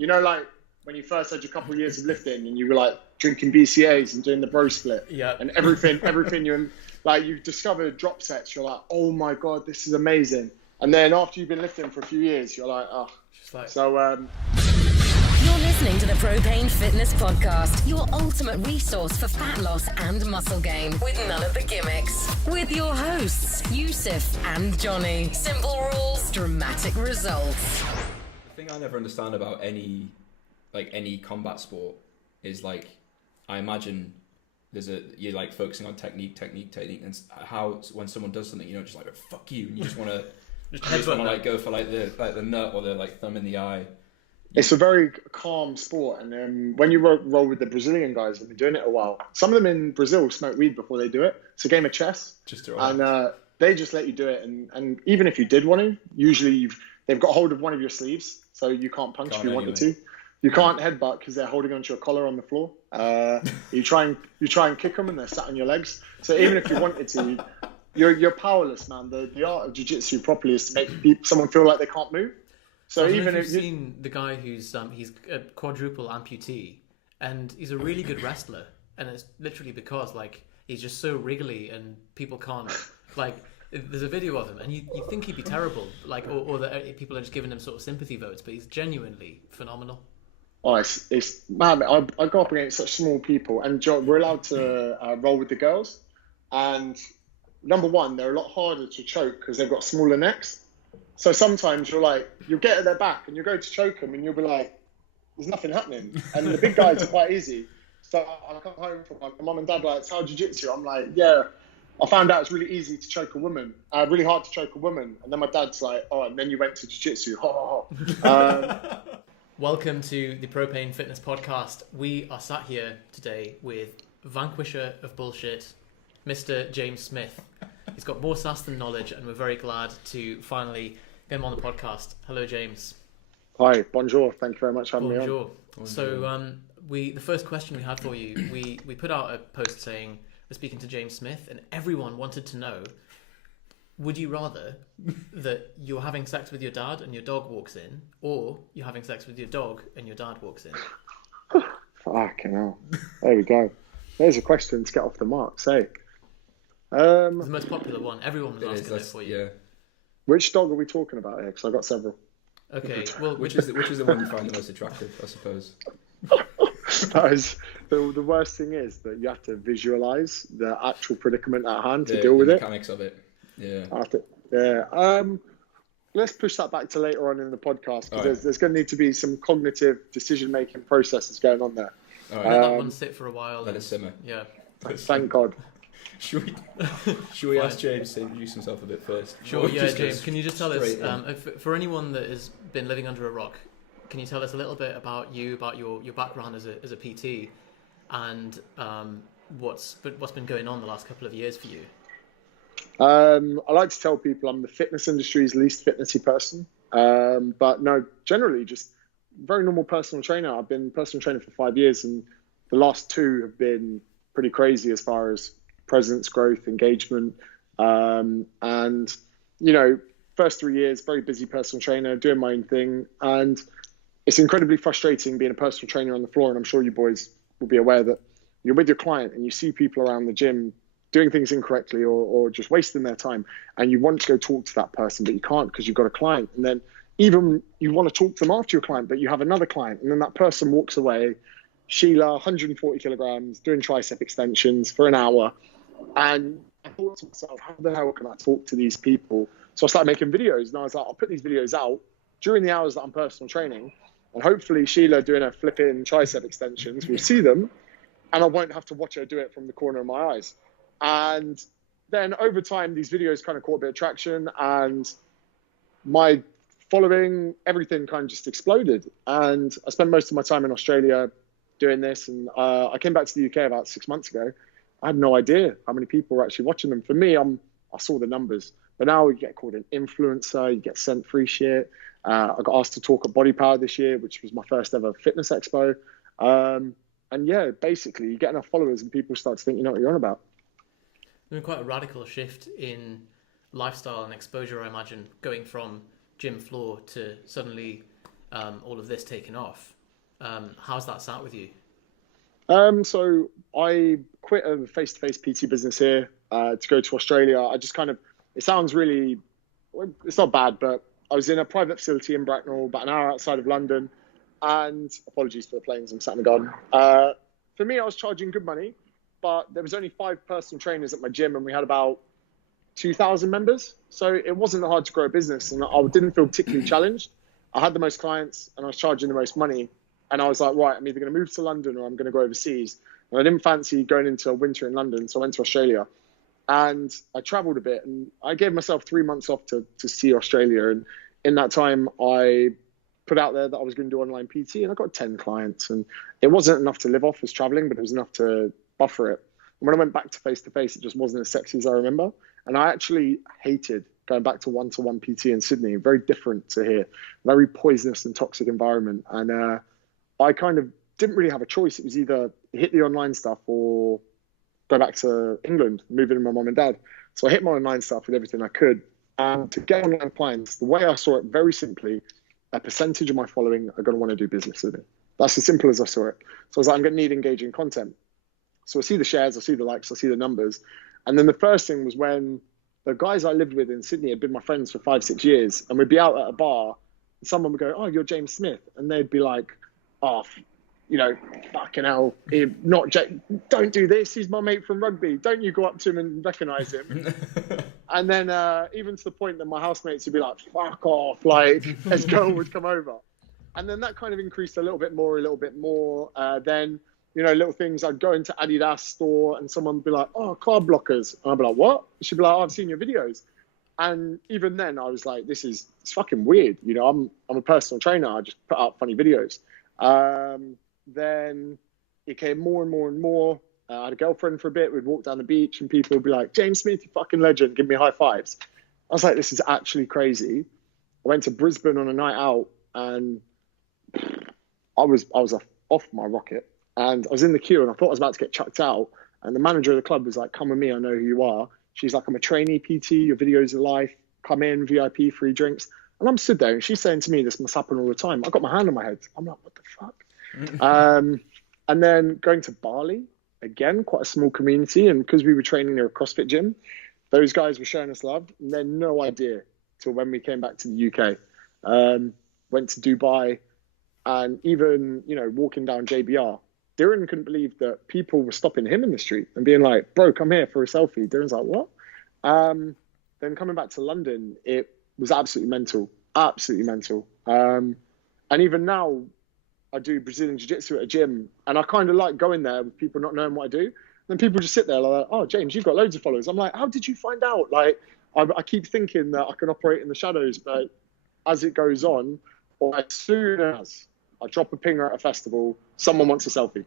You know, like when you first had your couple of years of lifting and you were like drinking BCAs and doing the bro split, and everything you discovered drop sets. You're like, oh my god, this is amazing. And then after you've been lifting for a few years, you're like, oh. You're listening to the Propane Fitness Podcast, your ultimate resource for fat loss and muscle gain, with none of the gimmicks. With your hosts, Yusef and Jonny. Simple rules, dramatic results. The thing I never understand about any combat sport is like, I imagine you're like focusing on technique, and how when someone does something, just like, fuck you, and you just want to like go for like the nut or the like thumb in the eye. It's a very calm sport, and when you roll with the Brazilian guys, they've been doing it a while. Some of them in Brazil smoke weed before they do it. It's a game of chess, and they just let you do it. And even if you did want to, usually they've got hold of one of your sleeves, so you can't punch if you wanted to. You can't headbutt because they're holding onto your collar on the floor. You try and kick them, and they're sat on your legs. So even if you wanted to, you're powerless, man. The art of jiu-jitsu properly is to make someone feel like they can't move. So even if you've seen the guy who's he's a quadruple amputee, and he's a really good wrestler, and it's literally because like he's just so wriggly and people can't like. There's a video of him, and you think he'd be terrible, like or that people are just giving him sort of sympathy votes, but he's genuinely phenomenal. Oh, it's man. I go up against such small people, and we're allowed to roll with the girls, and number one, they're a lot harder to choke because they've got smaller necks. So sometimes you'll get at their back and you go to choke them and you'll be like, there's nothing happening. And the big guys are quite easy. So I come home from my mum and dad like, it's how jiu-jitsu. I'm like, yeah, I found out it's really easy to choke a woman, really hard to choke a woman. And then my dad's like, oh, and then you went to jiu-jitsu. Welcome to the Propane Fitness Podcast. We are sat here today with vanquisher of bullshit, Mr. James Smith. He's got more sass than knowledge, and we're very glad to finally get him on the podcast. Hello, James. Hi, bonjour. Thank you very much for having me on. Bonjour. So, the first question we had for you, we put out a post saying we're speaking to James Smith, and everyone wanted to know: would you rather that you're having sex with your dad and your dog walks in, or you're having sex with your dog and your dad walks in? Fucking hell. There we go. There's a question to get off the mark. Say. It's the most popular one. Everyone was asking it for you. Yeah. Which dog are we talking about here? Because I got several. Okay. Well, which is the one you find the most attractive, I suppose? That is the worst thing is that you have to visualize the actual predicament at hand to deal with the it. Mechanics of it. Yeah. Let's push that back to later on in the podcast because there's going to need to be some cognitive decision-making processes going on there. All right. Let that one sit for a while. Let it simmer. Yeah. Thank God. Should we ask James to introduce himself a bit first? Sure, yeah, James. Can you just tell us, for anyone that has been living under a rock, can you tell us a little bit about you, about your background as a PT, and what's been going on the last couple of years for you? I like to tell people I'm the fitness industry's least fitnessy person, but no, generally just very normal personal trainer. I've been personal trainer for 5 years, and the last 2 have been pretty crazy as far as presence, growth, engagement, and first 3 years, very busy personal trainer, doing my own thing, and it's incredibly frustrating being a personal trainer on the floor. And I'm sure you boys will be aware that you're with your client and you see people around the gym doing things incorrectly or just wasting their time, and you want to go talk to that person, but you can't because you've got a client. And then even you want to talk to them after your client, but you have another client, and then that person walks away. Sheila, 140 kilograms, doing tricep extensions for an hour. And I thought to myself, how the hell can I talk to these people? So I started making videos, and I was like, I'll put these videos out during the hours that I'm personal training, and hopefully Sheila doing her flipping tricep extensions will see them, and I won't have to watch her do it from the corner of my eyes. And then over time, these videos kind of caught a bit of traction, and my following, everything kind of just exploded. And I spent most of my time in Australia doing this, and I came back to the UK about 6 months ago. I had no idea how many people were actually watching them. For me, I saw the numbers, but now you get called an influencer, you get sent free shit. I got asked to talk at Body Power this year, which was my first ever fitness expo. And yeah, basically you get enough followers and people start to think you know what you're on about. There's been quite a radical shift in lifestyle and exposure, I imagine, going from gym floor to suddenly all of this taken off. How's that sat with you? So I quit a face-to-face PT business here to go to Australia. I just it sounds really, it's not bad, but I was in a private facility in Bracknell, about an hour outside of London. And apologies for the planes, I'm sat in the garden. For me, I was charging good money, but there was only 5 personal trainers at my gym, and we had about 2,000 members. So it wasn't hard to grow a business, and I didn't feel particularly challenged. I had the most clients, and I was charging the most money. And I was like, right, I'm either going to move to London or I'm going to go overseas. And I didn't fancy going into a winter in London, so I went to Australia. And I traveled a bit, and I gave myself 3 months off to see Australia. And in that time, I put out there that I was going to do online PT, and I got 10 clients. And it wasn't enough to live off as traveling, but it was enough to buffer it. And when I went back to face-to-face, it just wasn't as sexy as I remember. And I actually hated going back to one-to-one PT in Sydney. Very different to here. Very poisonous and toxic environment. And I kind of didn't really have a choice. It was either hit the online stuff or go back to England, move in with my mum and dad. So I hit my online stuff with everything I could. And to get online clients, the way I saw it very simply, a percentage of my following are going to want to do business with me. That's as simple as I saw it. So I was like, I'm going to need engaging content. So I see the shares, I see the likes, I see the numbers. And then the first thing was when the guys I lived with in Sydney had been my friends for 5-6 years, and we'd be out at a bar, and someone would go, oh, you're James Smith. And they'd be like, oh, fucking hell, don't do this. He's my mate from rugby. Don't you go up to him and recognise him. And then even to the point that my housemates would be like, fuck off, like as girl would come over. And then that kind of increased a little bit more. Then, little things, I'd go into Adidas store and someone would be like, oh, carb blockers. And I'd be like, what? She'd be like, oh, I've seen your videos. And even then I was like, it's fucking weird. I'm a personal trainer. I just put out funny videos. Then it came more and more and more. I had a girlfriend for a bit. We'd walk down the beach and people would be like, James Smith, you fucking legend. Give me high fives. I was like, this is actually crazy. I went to Brisbane on a night out and I was off my rocket. And I was in the queue and I thought I was about to get chucked out. And the manager of the club was like, come with me. I know who you are. She's like, I'm a trainee PT. Your videos are life. Come in, VIP, free drinks. And I'm stood there and she's saying to me, this must happen all the time. I got my hand on my head. I'm like, what the fuck? And then going to Bali, again, quite a small community. And because we were training near a CrossFit gym, those guys were showing us love. And they had no idea till when we came back to the UK. Went to Dubai and even, walking down JBR, Darren couldn't believe that people were stopping him in the street and being like, bro, come here for a selfie. Darren's like, what? Then coming back to London, it was absolutely mental. And even now, I do Brazilian Jiu-Jitsu at a gym, and I kind of like going there with people not knowing what I do. Then people just sit there like, oh, James, you've got loads of followers. I'm like, how did you find out? Like, I keep thinking that I can operate in the shadows, but as it goes on, or as soon as I drop a pinger at a festival, someone wants a selfie.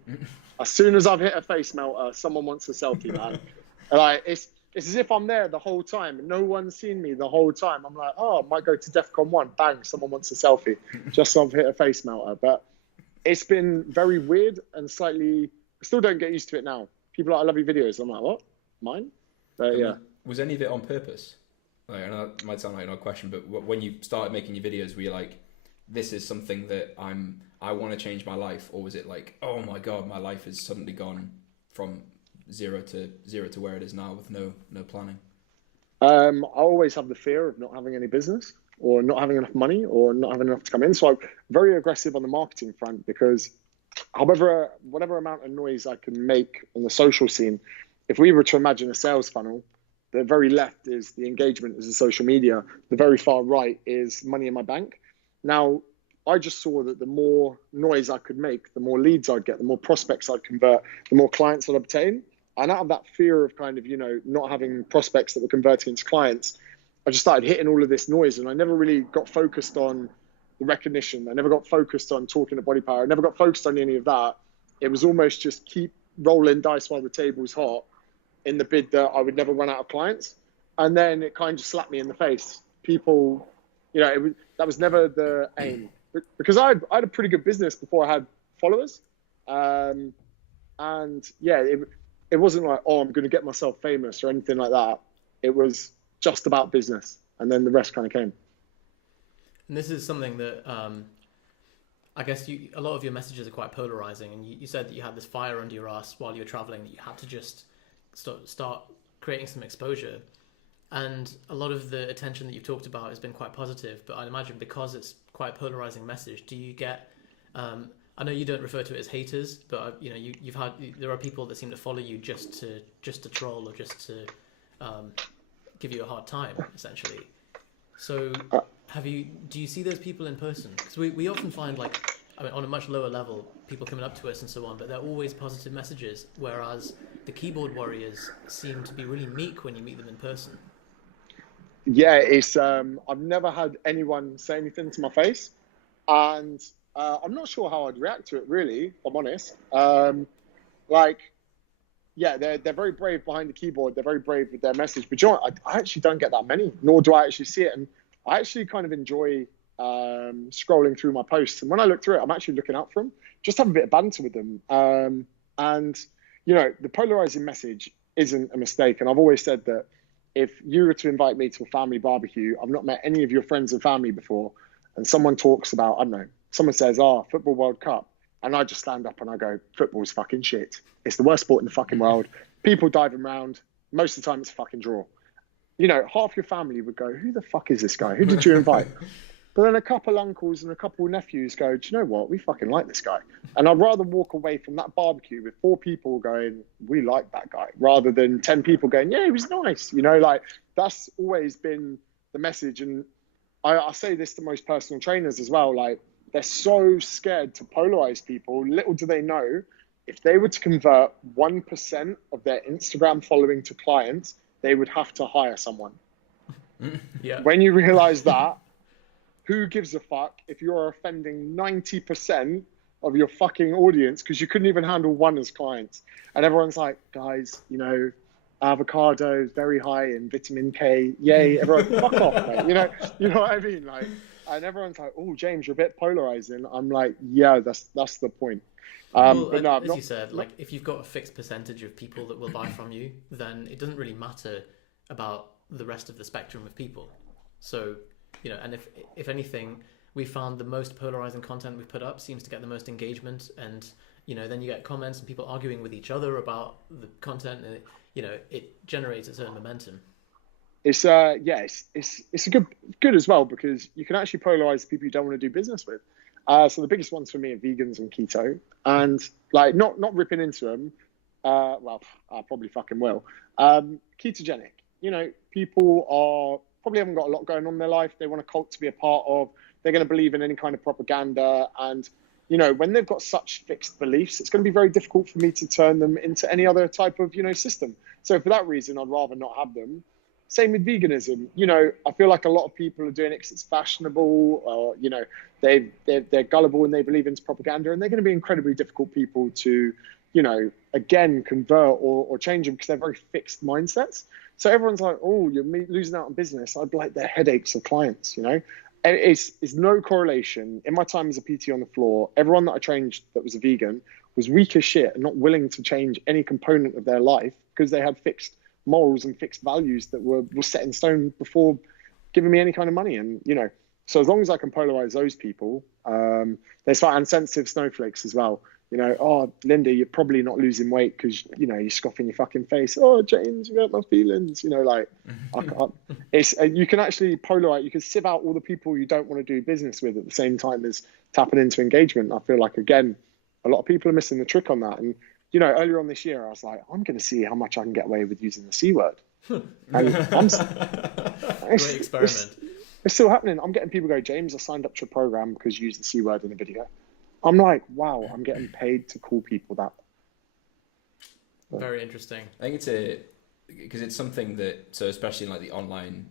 As soon as I've hit a face melter, someone wants a selfie, man. Like, it's as if I'm there the whole time and no one's seen me the whole time. I'm like, oh, I might go to DEFCON 1. Bang, someone wants a selfie. Just so I've hit a face melter. But it's been very weird and slightly, I still don't get used to it now. People are like, I love your videos. I'm like, what? Mine? But yeah. Was any of it on purpose? Like, I know it might sound like an odd question, but when you started making your videos, were you like, this is something that I want to change my life? Or was it like, oh my God, my life has suddenly gone from zero to where it is now with no planning? I always have the fear of not having any business or not having enough money or not having enough to come in. So I'm very aggressive on the marketing front because whatever amount of noise I can make on the social scene, if we were to imagine a sales funnel, the very left is the engagement as a social media. The very far right is money in my bank. Now, I just saw that the more noise I could make, the more leads I'd get, the more prospects I'd convert, the more clients I'd obtain. And out of that fear of kind of, not having prospects that were converting into clients, I just started hitting all of this noise. And I never really got focused on the recognition. I never got focused on talking to body power. I never got focused on any of that. It was almost just keep rolling dice while the table's hot in the bid that I would never run out of clients. And then it kind of slapped me in the face. People, that was never the aim. Because I had a pretty good business before I had followers. And yeah, it wasn't like, oh, I'm going to get myself famous or anything like that. It was just about business. And then the rest kind of came. And this is something that I guess a lot of your messages are quite polarizing, and you said that you had this fire under your ass while you were traveling, that you had to just start creating some exposure. And a lot of the attention that you've talked about has been quite positive, but I imagine because it's quite a polarizing message, do you get... I know you don't refer to it as haters, but there are people that seem to follow you just to troll or just to give you a hard time, essentially. So do you see those people in person? Because we often find, on a much lower level, people coming up to us and so on, but they're always positive messages, whereas the keyboard warriors seem to be really meek when you meet them in person. Yeah, it's I've never had anyone say anything to my face, and I'm not sure how I'd react to it, really, if I'm honest. They're very brave behind the keyboard. They're very brave with their message. But you know what? I actually don't get that many, nor do I actually see it. And I actually kind of enjoy scrolling through my posts. And when I look through it, I'm actually looking out for them, just have a bit of banter with them. And, the polarizing message isn't a mistake. And I've always said that if you were to invite me to a family barbecue, I've not met any of your friends and family before, and someone talks about, I don't know, someone says, Football World Cup. And I just stand up and I go, football's fucking shit. It's the worst sport in the fucking world. People diving around. Most of the time it's a fucking draw. Half your family would go, who the fuck is this guy? Who did you invite? But then a couple uncles and a couple nephews go, do you know what? We fucking like this guy. And I'd rather walk away from that barbecue with 4 people going, we like that guy, rather than 10 people going, yeah, he was nice. That's always been the message. And I say this to most personal trainers as well. They're so scared to polarize people. Little do they know, if they were to convert 1% of their Instagram following to clients, they would have to hire someone. Yeah. When you realize that, who gives a fuck if you're offending 90% of your fucking audience because you couldn't even handle one as clients? And everyone's like, guys, avocado is very high in vitamin K. Yay, everyone, fuck off, mate. You know what I mean? And everyone's like, oh, James, you're a bit polarizing. I'm like, yeah, that's the point. But no, as you said, if you've got a fixed percentage of people that will buy from you, then it doesn't really matter about the rest of the spectrum of people. So, and if anything, we found the most polarizing content we've put up seems to get the most engagement, and then you get comments and people arguing with each other about the content, and it generates its own momentum. It's it's a good as well, because you can actually polarize the people you don't want to do business with. So the biggest ones for me are vegans and keto, and not ripping into them. Well, I probably fucking will. Ketogenic. People probably haven't got a lot going on in their life. They want a cult to be a part of. They're going to believe in any kind of propaganda, and when they've got such fixed beliefs, it's going to be very difficult for me to turn them into any other type of system. So for that reason, I'd rather not have them. Same with veganism. I feel like a lot of people are doing it because it's fashionable, or they're gullible and they believe in propaganda, and they're going to be incredibly difficult people to again convert or change them, because they're very fixed mindsets. So everyone's like, oh, you're losing out on business. I'd like their headaches of clients. And it's no correlation. In my time as a PT on the floor, everyone that I trained that was a vegan was weak as shit and not willing to change any component of their life, because they had fixed morals and fixed values that were set in stone before giving me any kind of money. And so as long as I can polarize those people, there's insensitive snowflakes as well. Oh, Linda, you're probably not losing weight because you're scoffing your fucking face. Oh, James, you hurt my feelings. You can actually polarize. You can sieve out all the people you don't want to do business with at the same time as tapping into engagement. I feel like, again, a lot of people are missing the trick on that. And earlier on this year, I was like, I'm going to see how much I can get away with using the C word. And Great experiment. It's still happening. I'm getting people go, James, I signed up to a program because you used the C word in a video. I'm like, wow, I'm getting paid to call people that. Very interesting. I think because it's something that, so especially in the online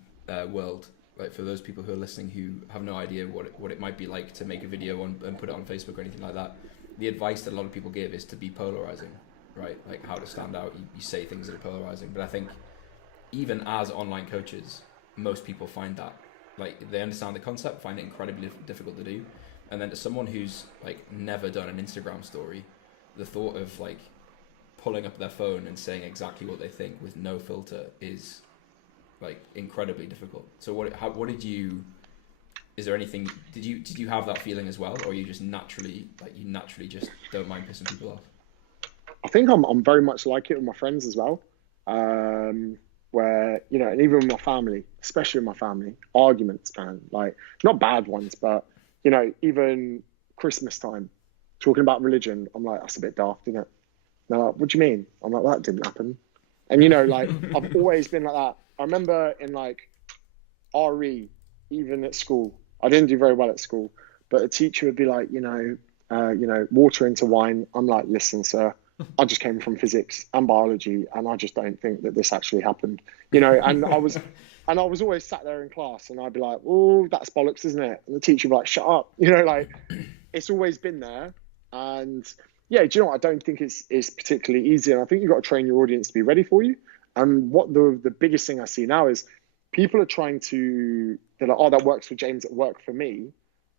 world, for those people who are listening who have no idea what it might be like to make a video and put it on Facebook or anything like that, the advice that a lot of people give is to be polarizing, right? How to stand out. You say things that are polarizing. But I think even as online coaches, most people find that, they understand the concept, find it incredibly difficult to do. And then to someone who's never done an Instagram story, the thought of pulling up their phone and saying exactly what they think with no filter is incredibly difficult. So what did you is there anything? Did you have that feeling as well, or you just naturally just don't mind pissing people off? I think I'm very much like it with my friends as well. Where, you know, and even with my family, especially with my family, arguments, man, like not bad ones, but, you know, even Christmas time, talking about religion, I'm like, that's a bit daft, isn't it? They're like, what do you mean? I'm like, that didn't happen. And, you know, like, I've always been like that. I remember in like RE, even at school, I didn't do very well at school, but a teacher would be like, you know, water into wine. I'm like, listen, sir, I just came from physics and biology, and I just don't think that this actually happened, you know. And I was always sat there in class, and I'd be like, "Oh, that's bollocks, isn't it?" And the teacher would be like, "Shut up," you know. Like, it's always been there. And yeah, do you know what? I don't think it's particularly easy, and I think you've got to train your audience to be ready for you. And what the biggest thing I see now is people are trying to, they're like, "Oh, that works for James, it worked for me,"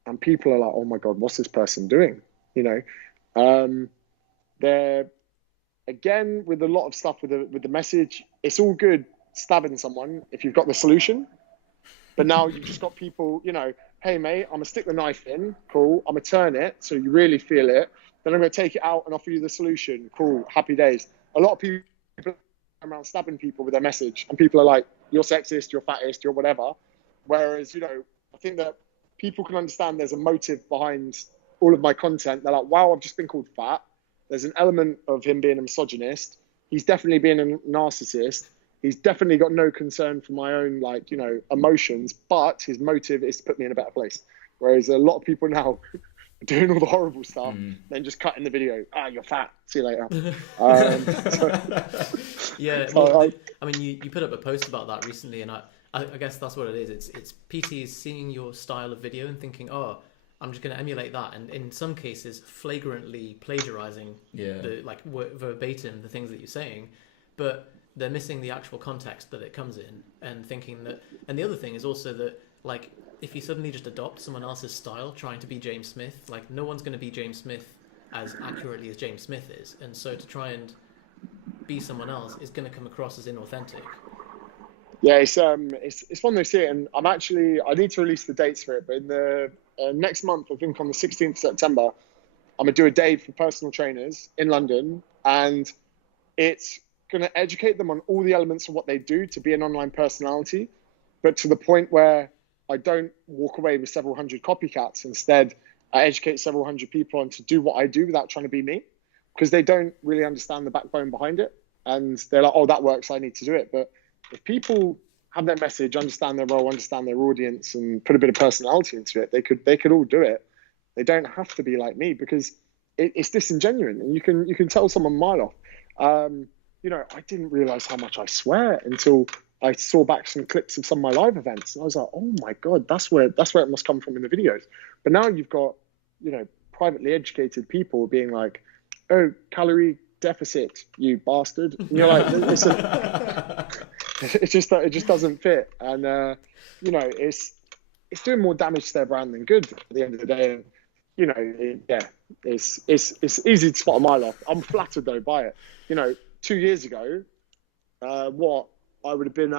and people are like, "Oh my God, what's this person doing?" You know. They're, again, with a lot of stuff with the message, it's all good stabbing someone if you've got the solution. But now you've just got people, you know, hey, mate, I'm going to stick the knife in. Cool. I'm going to turn it so you really feel it. Then I'm going to take it out and offer you the solution. Cool. Happy days. A lot of people are around stabbing people with their message. And people are like, you're sexist, you're fattest, you're whatever. Whereas, you know, I think that people can understand there's a motive behind all of my content. They're like, wow, I've just been called fat. There's an element of him being a misogynist. He's definitely being a narcissist. He's definitely got no concern for my own, like, you know, emotions, but his motive is to put me in a better place. Whereas a lot of people now are doing all the horrible stuff, then just cutting the video. Ah, you're fat. See you later. Yeah. Well, I mean, you put up a post about that recently, and I guess that's what it is. It's PTs seeing your style of video and thinking, oh, I'm just going to emulate that, and in some cases, flagrantly plagiarizing verbatim the things that you're saying, but they're missing the actual context that it comes in, and thinking that. And the other thing is also that, like, if you suddenly just adopt someone else's style, trying to be James Smith, like, no one's going to be James Smith as accurately as James Smith is, and so to try and be someone else is going to come across as inauthentic. Yeah, it's one of those here, and I need to release the dates for it, but in the next month, I think on the 16th of September, I'm going to do a day for personal trainers in London, and it's going to educate them on all the elements of what they do to be an online personality, but to the point where I don't walk away with several hundred copycats. Instead, I educate several hundred people on to do what I do without trying to be me, because they don't really understand the backbone behind it. And they're like, oh, that works, I need to do it. But if people have their message, understand their role, understand their audience, and put a bit of personality into it, they could all do it. They don't have to be like me, because it's disingenuous, and you can tell someone a mile off. You know, I didn't realize how much I swear until I saw back some clips of some of my live events, and I was like, oh my God, that's where it must come from in the videos. But now you've got, you know, privately educated people being like, oh, calorie deficit, you bastard. And you're like, it just doesn't fit. And you know, it's doing more damage to their brand than good at the end of the day. And you know, it's easy to spot a mile off. I'm flattered though by it. You know, 2 years ago, what I would have been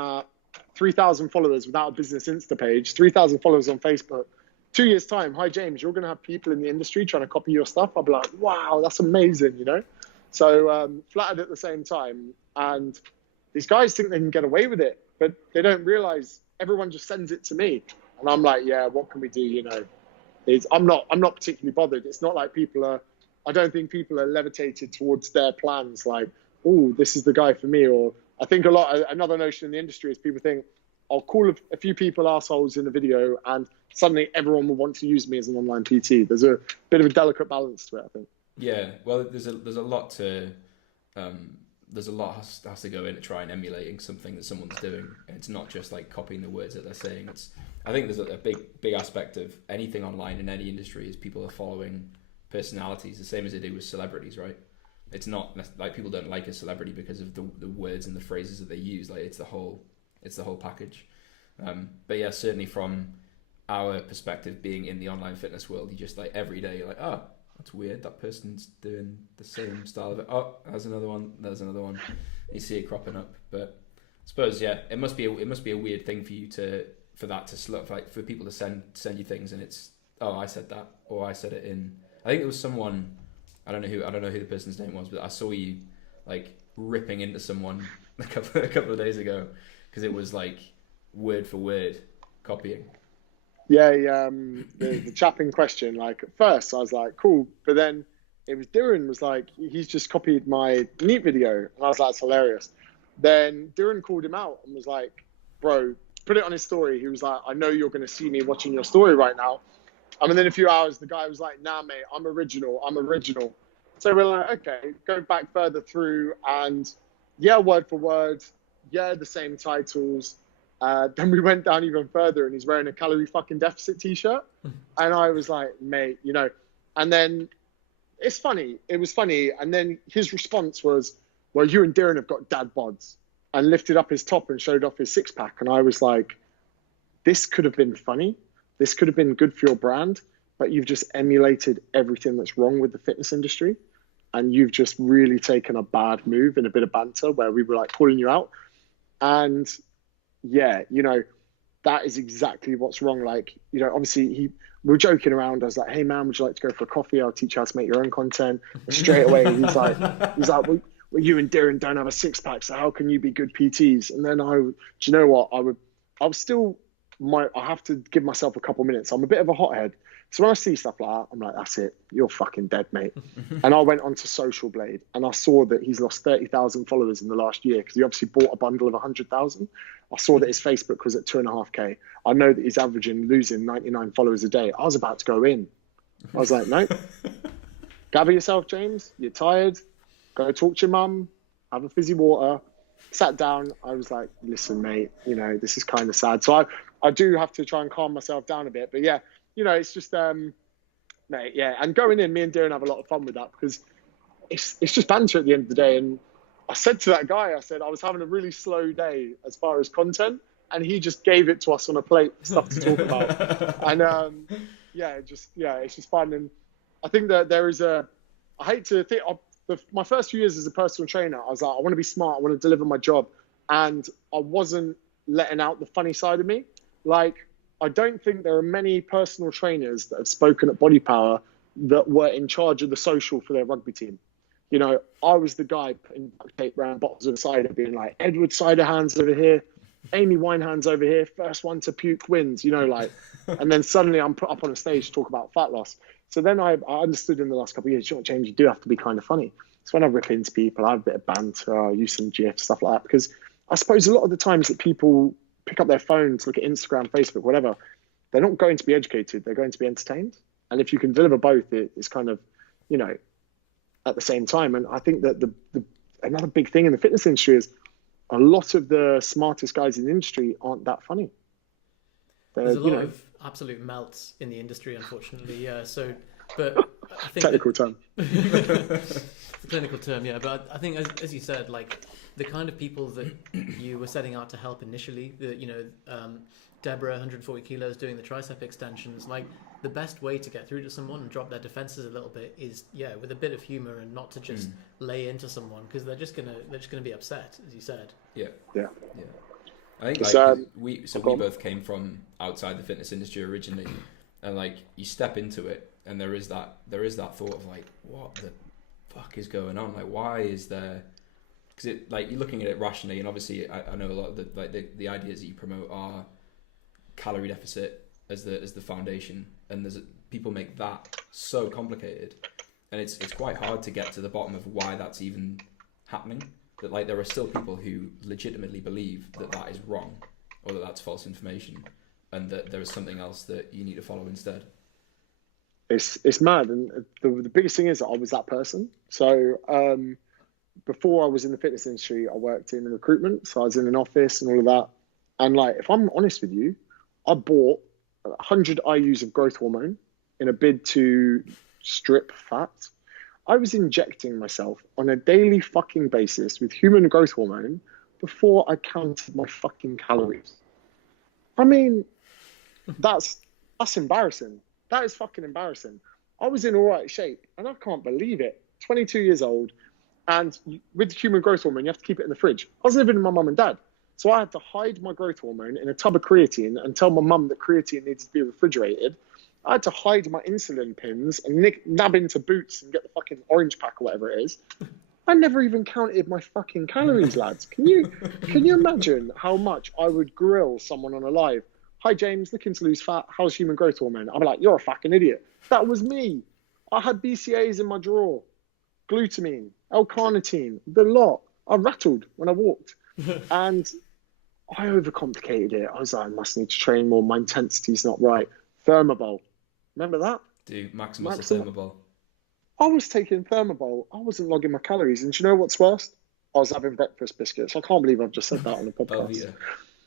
3,000 followers without a business Insta page, 3,000 followers on Facebook. 2 years time, hi James, you're going to have people in the industry trying to copy your stuff. I'll be like, wow, that's amazing, you know. So flattered at the same time, and these guys think they can get away with it, but they don't realize everyone just sends it to me, and I'm like, yeah, what can we do? You know, I'm not particularly bothered. It's not like I don't think people are levitated towards their plans. Like, oh, this is the guy for me. Or I think another notion in the industry is people think I'll call a few people assholes in the video, and suddenly everyone will want to use me as an online PT. There's a bit of a delicate balance to it, I think. Yeah, well, there's a lot to there's a lot has to go into trying emulating something that someone's doing. It's not just like copying the words that they're saying. I think there's a big aspect of anything online in any industry is people are following personalities the same as they do with celebrities, right? It's not like people don't like a celebrity because of the words and the phrases that they use. Like it's the whole package. But yeah, certainly from our perspective, being in the online fitness world, you just like every day you're like, oh, that's weird. That person's doing the same style of it. Oh, there's another one. There's another one. You see it cropping up. But I suppose, yeah, it must be a weird thing for you to for that to like for people to send you things and it's, oh, I said that, or I said it in, I think it was someone, I don't know who the person's name was, but I saw you like ripping into someone a couple of days ago because it was like word for word copying. Yeah, the chap in question, like at first I was like, cool, but then it was Duran was like, he's just copied my NEAT video, and I was like, that's hilarious. Then Duran called him out and was like, bro, put it on his story. He was like, I know you're going to see me watching your story right now. And within a few hours, the guy was like, nah, mate, I'm original. So we're like, okay, go back further through, and yeah, word for word, yeah, the same titles. Then we went down even further, and he's wearing a Calorie fucking Deficit t-shirt. And I was like, mate, you know, and then it's funny. It was funny. And then his response was, well, you and Darren have got dad bods, and lifted up his top and showed off his six pack. And I was like, this could have been funny. This could have been good for your brand, but you've just emulated everything that's wrong with the fitness industry. And you've just really taken a bad move in a bit of banter where we were like calling you out. And yeah, you know, that is exactly what's wrong. Like, you know, obviously we were joking around. I was like, hey man, would you like to go for a coffee? I'll teach you how to make your own content. And straight away, he's like, well, you and Darren don't have a six pack, so how can you be good PTs? And then do you know what? I have to give myself a couple minutes. I'm a bit of a hothead. So when I see stuff like that, I'm like, that's it. You're fucking dead, mate. And I went onto Social Blade and I saw that he's lost 30,000 followers in the last year because he obviously bought a bundle of 100,000. I saw that his Facebook was at 2.5K. I know that he's losing 99 followers a day. I was about to go in. I was like, no. Gather yourself, James. You're tired. Go talk to your mum. Have a fizzy water. Sat down. I was like, listen, mate, you know, this is kind of sad. So I do have to try and calm myself down a bit. But yeah, you know, it's just, mate, yeah. And going in, me and Darren have a lot of fun with that because it's just banter at the end of the day. And I said to that guy, I said, I was having a really slow day as far as content. And he just gave it to us on a plate, stuff to talk about. And it's just fun. And I think that there is I hate to think, my first few years as a personal trainer, I was like, I want to be smart. I want to deliver my job. And I wasn't letting out the funny side of me. Like, I don't think there are many personal trainers that have spoken at Body Power that were in charge of the social for their rugby team. You know, I was the guy putting duct tape around bottles of cider, being like, Edward Cider Hands over here, Amy Winehands over here, first one to puke wins, you know, like, and then suddenly I'm put up on a stage to talk about fat loss. So then I understood in the last couple of years, short change, you do have to be kind of funny. So when I rip into people, I have a bit of banter, I use some GIFs, stuff like that, because I suppose a lot of the times that people pick up their phone to look at Instagram, Facebook, whatever, they're not going to be educated, they're going to be entertained. And if you can deliver both, it's kind of, you know, at the same time. And I think that the another big thing in the fitness industry is a lot of the smartest guys in the industry aren't that funny. There's a lot of absolute melts in the industry, unfortunately. Yeah. So, but I think technical term. It's a clinical term, yeah. But I think, as you said, like the kind of people that you were setting out to help initially, Deborah, 140 kilos, doing the tricep extensions, like the best way to get through to someone and drop their defenses a little bit is, with a bit of humor and not to just lay into someone because they're just gonna be upset, as you said. Yeah. I think we both came from outside the fitness industry originally, and like you step into it, and there is that thought of like, what the fuck is going on? Like, why is there? Because it, like, you're looking at it rationally, and obviously I know a lot of the ideas that you promote are calorie deficit as the foundation, and people make that so complicated, and it's quite hard to get to the bottom of why that's even happening. That like there are still people who legitimately believe that is wrong, or that that's false information, and that there is something else that you need to follow instead. It's mad, and the biggest thing is that I was that person. So before I was in the fitness industry, I worked in recruitment, so I was in an office and all of that. And like, if I'm honest with you, I bought 100 IUs of growth hormone in a bid to strip fat. I was injecting myself on a daily fucking basis with human growth hormone before I counted my fucking calories. I mean, that's embarrassing. That is fucking embarrassing. I was in all right shape, and I can't believe it. 22 years old, and with human growth hormone, you have to keep it in the fridge. I was living with my mum and dad. So I had to hide my growth hormone in a tub of creatine and tell my mum that creatine needs to be refrigerated. I had to hide my insulin pins and nab into Boots and get the fucking orange pack or whatever it is. I never even counted my fucking calories, lads. Can you imagine how much I would grill someone on a live? Hi, James, looking to lose fat. How's human growth hormone? I'd be like, you're a fucking idiot. That was me. I had BCAAs in my drawer, glutamine, L-carnitine, the lot. I rattled when I walked. And I overcomplicated it. I was like, I must need to train more. My intensity's not right. Thermobol. Remember that? Dude, Maximus Thermobol. I was taking Thermobol. I wasn't logging my calories. And do you know what's worse? I was having breakfast biscuits. I can't believe I've just said that on the podcast.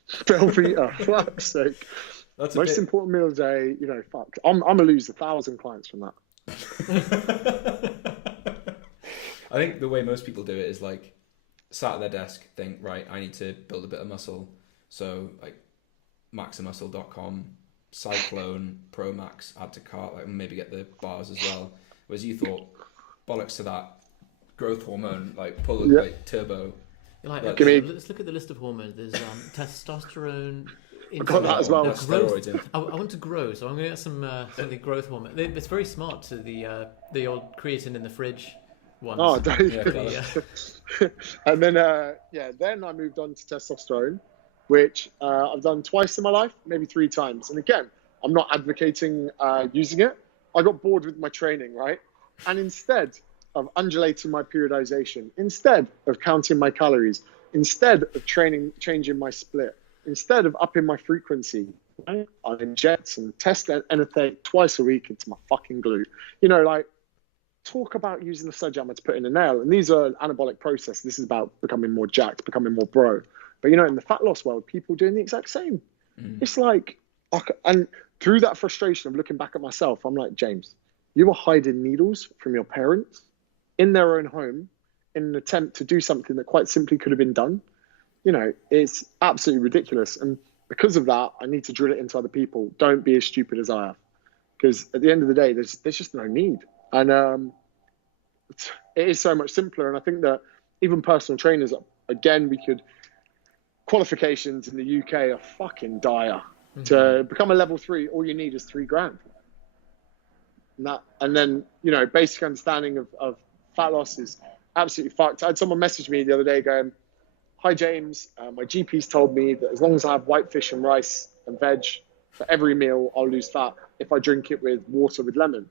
Velveeta, fuck's sake. That's most important meal of the day. You know, fuck. I'm gonna lose 1,000 clients from that. I think the way most people do it is like sat at their desk, think, right, I need to build a bit of muscle. So like maximuscle.com, Cyclone, Pro Max, add to cart, like maybe get the bars as well. Whereas you thought, bollocks to that, growth hormone, like pull it, like turbo. Like, okay, let's look at the list of hormones. There's testosterone. I got that as well. I want to grow, so I'm going to get some the growth hormone. It's very smart to the old creatine in the fridge ones. Oh, and then then I moved on to testosterone, which I've done twice in my life, maybe 3 times. And again, I'm not advocating using it. I got bored with my training, right? And instead of undulating my periodization, instead of counting my calories, instead of changing my split, instead of upping my frequency, right? I inject and test anything twice a week into my fucking glute. You know, like, talk about using a sledgehammer to put in a nail. And these are an anabolic process. This is about becoming more jacked, becoming more bro. But, you know, in the fat loss world, people doing the exact same. It's like, and through that frustration of looking back at myself, I'm like, James, you were hiding needles from your parents in their own home in an attempt to do something that quite simply could have been done. You know, it's absolutely ridiculous. And because of that, I need to drill it into other people. Don't be as stupid as I have. Because at the end of the day, there's just no need. And it is so much simpler. And I think that even personal trainers, again, qualifications in the UK are fucking dire. To become a level 3, all you need is $3,000. And then, you know, basic understanding of fat loss is absolutely fucked. I had someone message me the other day going, hi, James, my GP's told me that as long as I have white fish and rice and veg for every meal, I'll lose fat if I drink it with water with lemon.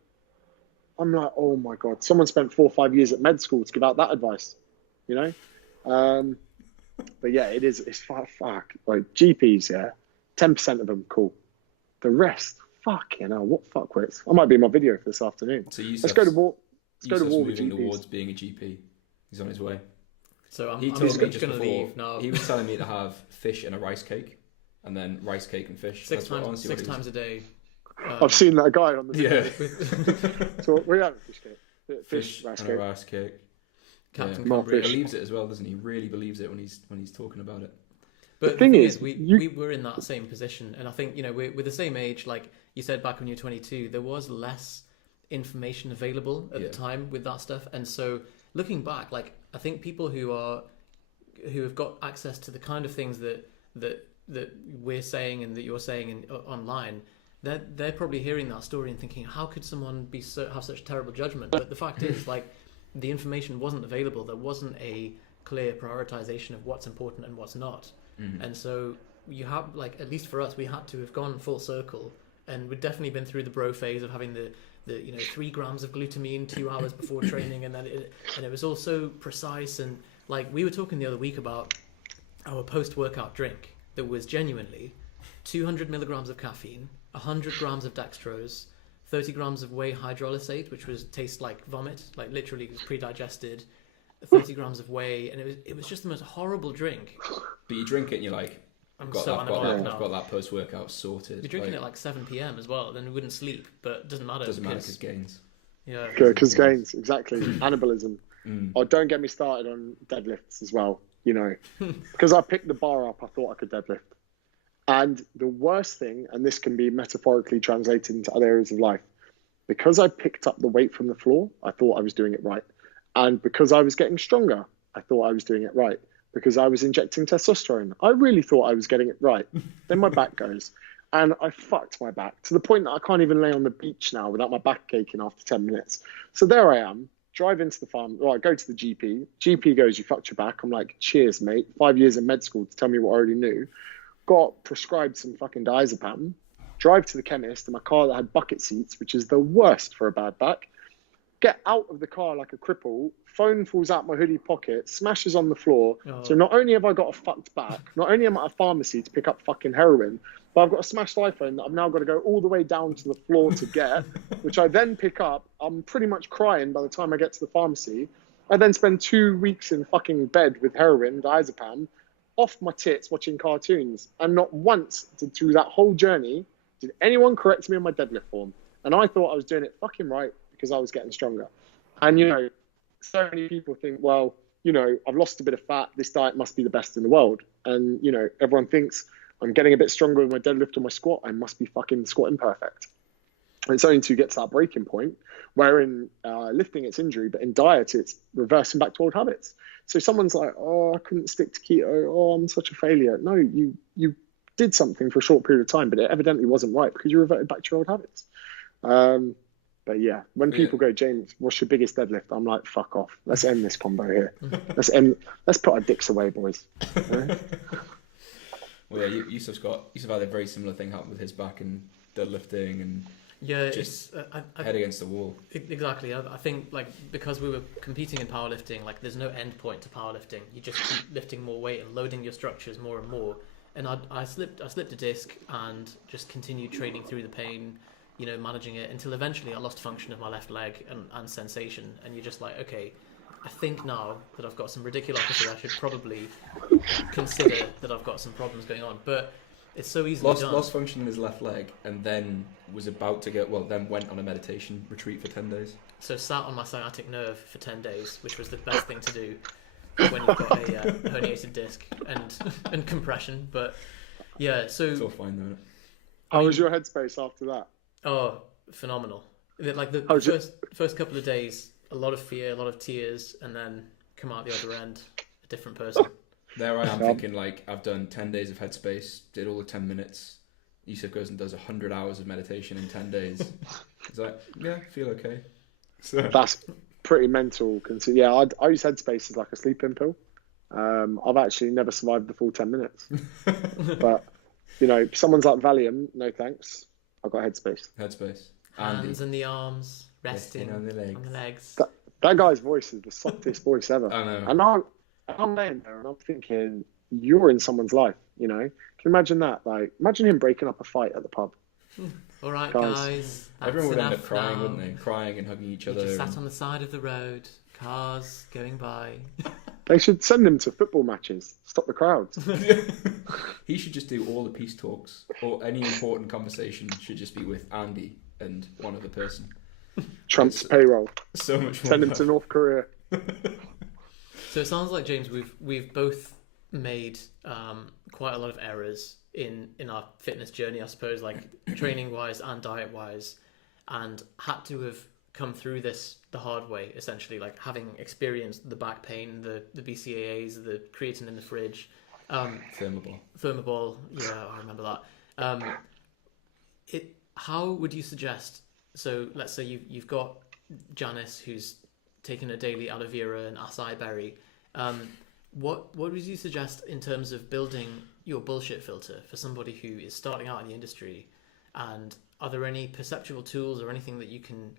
I'm like, oh my God, someone spent 4 or 5 years at med school to give out that advice, you know? But yeah, it's fuck. Like GPs, yeah, 10% of them, cool. The rest, fucking hell, what fuckwits. I might be in my video for this afternoon. So let's go to war with moving GPs. towards being a GP. He's on his way. So I'm just going to before, leave now. He was telling me to have fish and a rice cake, and then rice cake and fish. Six times a day. I've seen that guy on the video. Yeah. So we have fish cake. Fish rice and cake. a rice cake. Captain He Cumbria. believes it as well, doesn't he? He really believes it when he's talking about it. But the thing is, we were in that same position, and I think, you know, we're the same age. Like you said, back when you were 22, there was less information available at the time with that stuff, and so looking back, like I think people who have got access to the kind of things that we're saying and that you're saying online, they're probably hearing that story and thinking, how could someone have such terrible judgment? But the fact is, like, the information wasn't available. There wasn't a clear prioritization of what's important and what's not. And so you have, like, at least for us, we had to have gone full circle, and we'd definitely been through the bro phase of having the 3 grams of glutamine 2 hours before training, and then it was all so precise. And like we were talking the other week about our post-workout drink that was genuinely 200 milligrams of caffeine, 100 grams of dextrose, 30 grams of whey hydrolysate, which tastes like vomit, like literally it was pre-digested, 30 grams of whey, and it was just the most horrible drink. But you drink it and you're like, I've got that post-workout sorted. You're drinking it like 7 p.m. as well, then you wouldn't sleep, but it doesn't matter. Doesn't matter because gains. Yeah, because gains, exactly. Anabolism. Oh, don't get me started on deadlifts as well, you know. Because I picked the bar up, I thought I could deadlift. And the worst thing, and this can be metaphorically translated into other areas of life, because I picked up the weight from the floor, I thought I was doing it right. And because I was getting stronger, I thought I was doing it right. because I was injecting testosterone. I really thought I was getting it right. Then my back goes, and I fucked my back to the point that I can't even lay on the beach now without my back aching after 10 minutes. So there I am, drive into the farm. Well, I go to the GP. GP goes, "You fucked your back." I'm like, "Cheers, mate. 5 years in med school to tell me what I already knew." Got prescribed some fucking diazepam. Drive to the chemist in my car that had bucket seats, which is the worst for a bad back. Get out of the car like a cripple. Phone falls out my hoodie pocket, smashes on the floor. Oh. So not only have I got a fucked back, not only am I at a pharmacy to pick up fucking heroin, but I've got a smashed iPhone that I've now got to go all the way down to the floor to get, which I then pick up. I'm pretty much crying by the time I get to the pharmacy. I then spend 2 weeks in fucking bed with heroin, diazepam, off my tits watching cartoons. And not once through that whole journey did anyone correct me on my deadlift form. And I thought I was doing it fucking right because I was getting stronger. And, you know, so many people think, well, you know, I've lost a bit of fat. This diet must be the best in the world. And, you know, everyone thinks I'm getting a bit stronger with my deadlift or my squat. I must be fucking squatting perfect. And it's only to get to that breaking point where in lifting it's injury, but in diet it's reversing back to old habits. So someone's like, "Oh, I couldn't stick to keto. Oh, I'm such a failure." No, you did something for a short period of time, but it evidently wasn't right because you reverted back to your old habits. But yeah, when people go, "James, what's your biggest deadlift?" I'm like, "Fuck off. Let's end this combo here. Let's put our dicks away, boys." Right? Well, yeah, Yusuf had a very similar thing happen with his back and deadlifting and just head against the wall. Exactly. I think like because we were competing in powerlifting, like there's no end point to powerlifting. You just keep lifting more weight and loading your structures more and more. And I slipped a disc and just continued training through the pain, you know, managing it until eventually I lost function of my left leg and sensation. And you're just like, okay, I think now that I've got some radiculopathy, I should probably consider that I've got some problems going on. But it's so easily done. Lost function in his left leg and then was about to then went on a meditation retreat for 10 days. So sat on my sciatic nerve for 10 days, which was the best thing to do when you've got a herniated disc and compression. But yeah, so it's all fine though. How was your headspace after that? Oh, phenomenal! Like the first couple of days, a lot of fear, a lot of tears, and then come out the other end a different person. There I am thinking like I've done 10 days of headspace, did all the 10 minutes. Yusuf goes and does 100 hours of meditation in 10 days. He's like, yeah, feel okay. So that's pretty mental. Yeah, I use headspace as like a sleeping pill. I've actually never survived the full 10 minutes. But, you know, if someone's like Valium, no thanks. I've got headspace. Hands in the arms, resting on the legs. That guy's voice is the softest voice ever. I know. And I'm laying there and I'm thinking, you're in someone's life, you know? Can you imagine that? Like, imagine him breaking up a fight at the pub. All right, guys. Everyone would end up crying, wouldn't they? Crying and hugging each other. Just sat on the side of the road, cars going by. They should send him to football matches. Stop the crowds. He should just do all the peace talks, or any important conversation should just be with Andy and one other person. Trump's payroll. So much more. Send him to North Korea. So it sounds like, James, we've both made quite a lot of errors in our fitness journey, I suppose, like training wise and diet wise, and had to have come through this the hard way, essentially, like having experienced the back pain, the BCAAs, the creatine in the fridge, thermoball, yeah, I remember that. How would you suggest? So let's say you've got Janice who's taken a daily aloe vera and acai berry. What would you suggest in terms of building your bullshit filter for somebody who is starting out in the industry? And are there any perceptual tools or anything that you can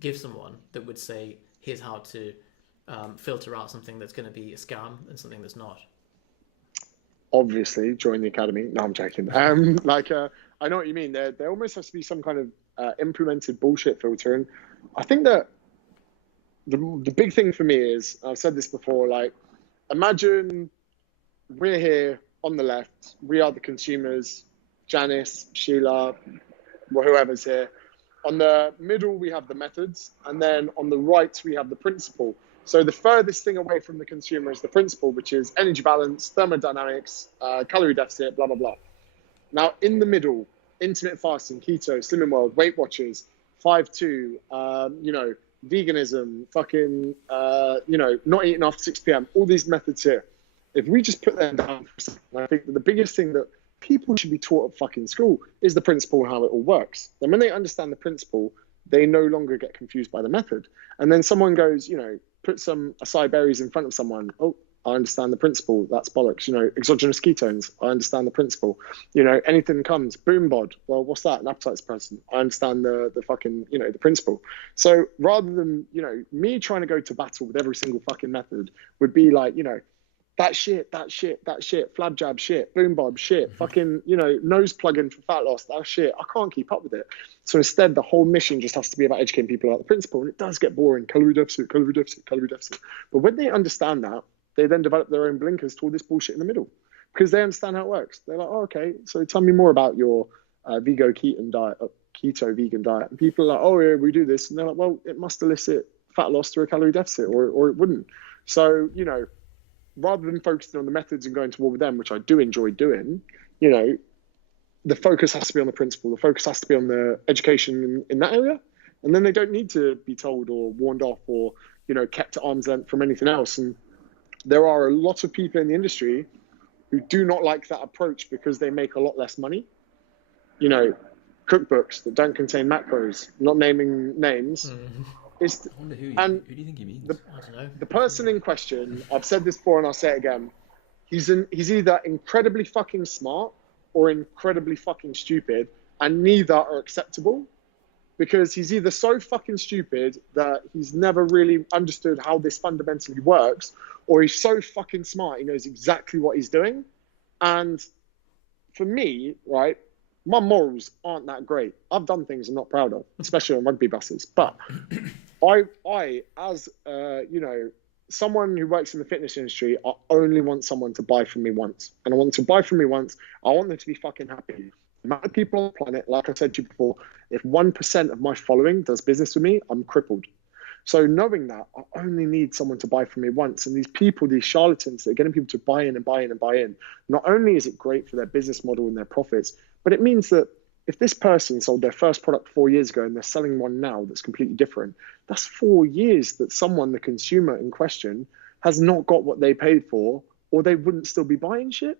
give someone that would say, here's how to filter out something that's going to be a scam and something that's not? Obviously, join the academy. No, I'm joking. I know what you mean. There almost has to be some kind of implemented bullshit filter. And I think that the big thing for me is, I've said this before, like, imagine we're here on the left, we are the consumers, Janice, Sheila, whoever's here. On the middle, we have the methods, and then on the right, we have the principle. So the furthest thing away from the consumer is the principle, which is energy balance, thermodynamics, calorie deficit, blah, blah, blah. Now, in the middle, intermittent fasting, keto, slimming world, Weight Watchers, 5-2, veganism, fucking, not eating after 6 p.m., all these methods here, if we just put them down for a second, I think that the biggest thing that people should be taught at fucking school is the principle and how it all works. And when they understand the principle, they no longer get confused by the method. And then someone goes, put some acai berries in front of someone. Oh, I understand the principle. That's bollocks. Exogenous ketones. I understand the principle. Anything comes, boom bod. Well, what's that? An appetite suppressant. I understand the fucking, the principle. So rather than, me trying to go to battle with every single fucking method would be like, that shit, flab jab shit, boom bob shit, fucking, nose plug-in for fat loss, that shit. I can't keep up with it. So instead, the whole mission just has to be about educating people about the principle. And it does get boring. Calorie deficit, calorie deficit, calorie deficit. But when they understand that, they then develop their own blinkers to all this bullshit in the middle because they understand how it works. They're like, oh, okay, so tell me more about your keto vegan diet. And people are like, oh, yeah, we do this. And they're like, well, it must elicit fat loss through a calorie deficit or it wouldn't. So, rather than focusing on the methods and going to war with them, which I do enjoy doing, the focus has to be on the principle. The focus has to be on the education in that area. And then they don't need to be told or warned off or, kept at arm's length from anything else. And there are a lot of people in the industry who do not like that approach because they make a lot less money. Cookbooks that don't contain macros, not naming names. I wonder who do you think he means? I don't know. The person in question, I've said this before and I'll say it again, he's either incredibly fucking smart or incredibly fucking stupid, and neither are acceptable, because he's either so fucking stupid that he's never really understood how this fundamentally works, or he's so fucking smart he knows exactly what he's doing. And for me, right, my morals aren't that great. I've done things I'm not proud of, especially on rugby buses, but I, as someone who works in the fitness industry, I only want someone to buy from me once. And I want them to buy from me once. I want them to be fucking happy. The amount of people on the planet, like I said to you before, if 1% of my following does business with me, I'm crippled. So knowing that, I only need someone to buy from me once. And these people, these charlatans, they're getting people to buy in and buy in and buy in. Not only is it great for their business model and their profits, but it means that if this person sold their first product 4 years ago and they're selling one now that's completely different, that's 4 years that someone, the consumer in question, has not got what they paid for, or they wouldn't still be buying shit.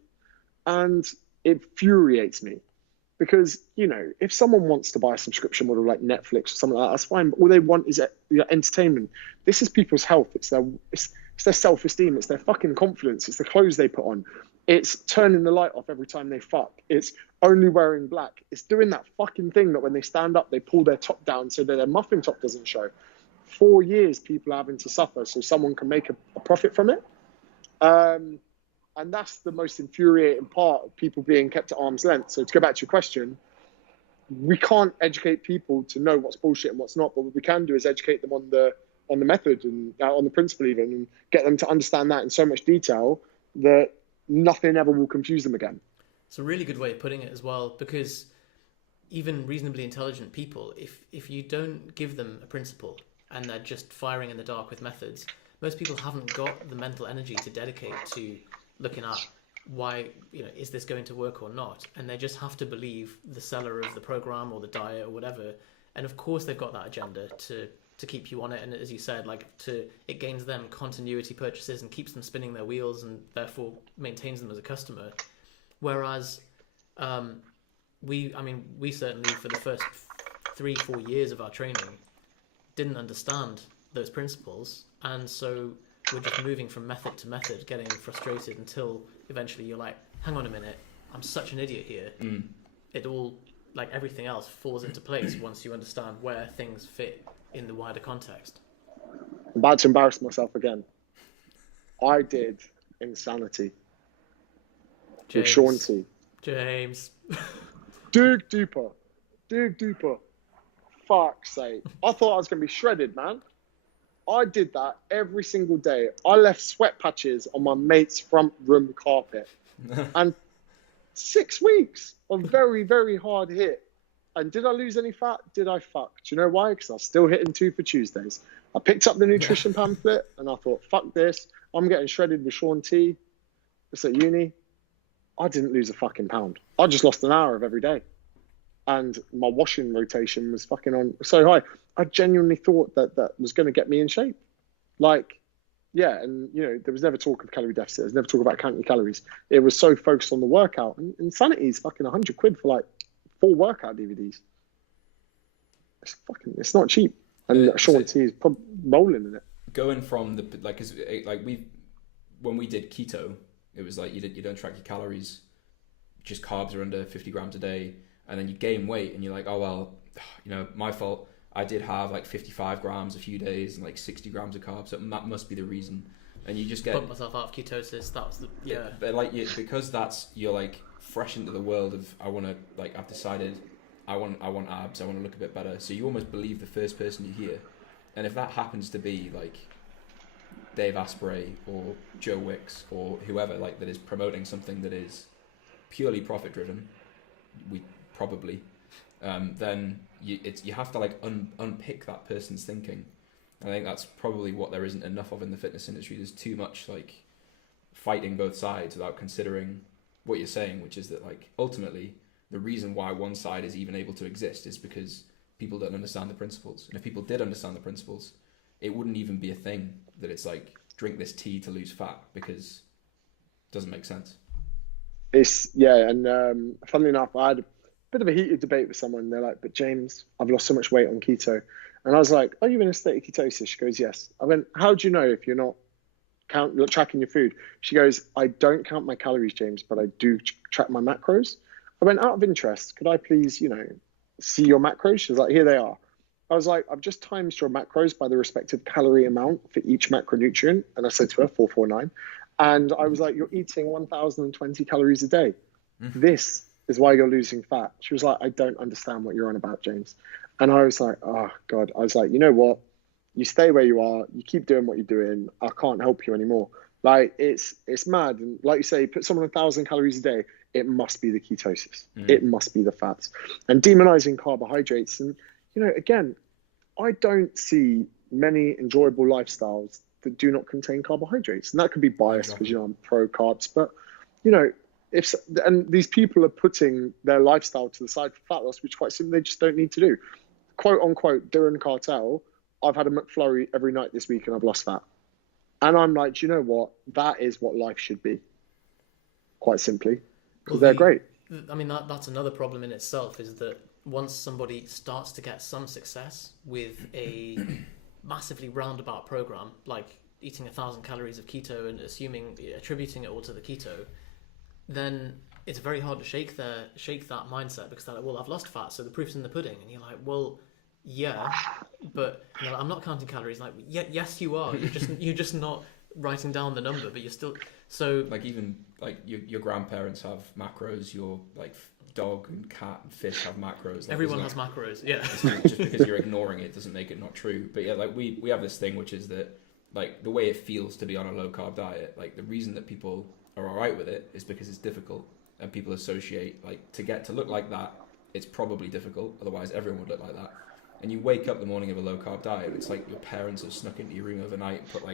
And it infuriates me because, if someone wants to buy a subscription model like Netflix or something like that, that's fine. But all they want is entertainment. This is people's health. It's their self-esteem. It's their fucking confidence. It's the clothes they put on. It's turning the light off every time they fuck. It's only wearing black. It's doing that fucking thing that when they stand up, they pull their top down so that their muffin top doesn't show. 4 years people are having to suffer so someone can make a profit from it. And that's the most infuriating part of people being kept at arm's length. So to go back to your question, we can't educate people to know what's bullshit and what's not, but what we can do is educate them on the method and on the principle even, and get them to understand that in so much detail that nothing ever will confuse them again. It's a really good way of putting it as well, because even reasonably intelligent people, if you don't give them a principle and they're just firing in the dark with methods, most people haven't got the mental energy to dedicate to looking at why, is this going to work or not? And they just have to believe the seller of the program or the diet or whatever. And of course they've got that agenda to keep you on it. And as you said, it gains them continuity purchases and keeps them spinning their wheels and therefore maintains them as a customer. Whereas we certainly for the first 3-4 years of our training didn't understand those principles. And so we're just moving from method to method, getting frustrated until eventually you're like, hang on a minute, I'm such an idiot here. It all, like everything else, falls into place once you understand where things fit in the wider context. I'm about to embarrass myself again. I did Insanity with Sean T. James. Dig deeper. Fuck's sake. I thought I was going to be shredded, man. I did that every single day. I left sweat patches on my mate's front room carpet. And 6 weeks of very, very hard hit. And did I lose any fat? Did I fuck? Do you know why? Because I was still hitting 2 for Tuesdays. I picked up the nutrition pamphlet and I thought, fuck this. I'm getting shredded with Sean T. It's at uni. I didn't lose a fucking pound. I just lost an hour of every day. and my washing rotation was fucking on so high. I genuinely thought that was going to get me in shape. Like, yeah, and there was never talk of calorie deficit. There was never talk about counting calories. It was so focused on the workout. And Insanity is fucking £100 for like 4 workout DVDs. It's not cheap. And Sean T is probably rolling in it. Going from when we did keto, it was like you don't track your calories, just carbs are under 50 grams a day, and then you gain weight and you're like, oh well, my fault. I did have like 55 grams a few days and like 60 grams of carbs, so that must be the reason. And you just get put myself out of ketosis. That was but because you're like fresh into the world of I've decided I want abs, I want to look a bit better. So you almost believe the first person you hear, and if that happens to be like Dave Asprey or Joe Wicks or whoever that is promoting something that is purely profit driven, then you have to unpick that person's thinking. I think that's probably what there isn't enough of in the fitness industry. There's too much fighting both sides without considering what you're saying, which is that ultimately the reason why one side is even able to exist is because people don't understand the principles. And if people did understand the principles, it wouldn't even be a thing that it's drink this tea to lose fat, because it doesn't make sense. And funnily enough, I had a bit of a heated debate with someone. They're like, but James, I've lost so much weight on keto. And I was like, are you in a state of ketosis? She goes, yes. I went, how do you know if you're not tracking your food? She goes, I don't count my calories, James, but I do track my macros. I went, out of interest, could I please, see your macros? She was like, here they are. I was like, I've just times your macros by the respective calorie amount for each macronutrient. And I said to her, 449. And I was like, you're eating 1,020 calories a day. Mm-hmm. This is why you're losing fat. She was like, I don't understand what you're on about, James. And I was like, oh God. I was like, you know what? You stay where you are. You keep doing what you're doing. I can't help you anymore. It's mad. And like you say, put someone 1,000 calories a day, it must be the ketosis. Mm. It must be the fats. And demonizing carbohydrates. And, again, I don't see many enjoyable lifestyles that do not contain carbohydrates. And that could be biased because, I'm pro carbs. But, and these people are putting their lifestyle to the side for fat loss, which quite simply they just don't need to do. Quote unquote, during cartel, I've had a McFlurry every night this week and I've lost fat. And I'm like, do you know what? That is what life should be. Quite simply. Because they're great. I mean, that's another problem in itself, is that once somebody starts to get some success with a massively roundabout program, like eating 1,000 calories of keto and attributing it all to the keto, then it's very hard to shake that mindset, because they're like, well, I've lost fat, so the proof's in the pudding. And you're like, well, yeah, but I'm not counting calories. Like, yes, you are. You're just not writing down the number, but you're still so. Your grandparents have macros. Your dog and cat and fish have macros. Everyone has macros. Yeah. Just because you're ignoring it doesn't make it not true. But yeah, we have this thing, which is that the way it feels to be on a low carb diet. The reason that people are all right with it is because it's difficult, and people associate to get to look like that, it's probably difficult, otherwise everyone would look like that. And you wake up the morning of a low carb diet, it's like your parents have snuck into your room overnight and put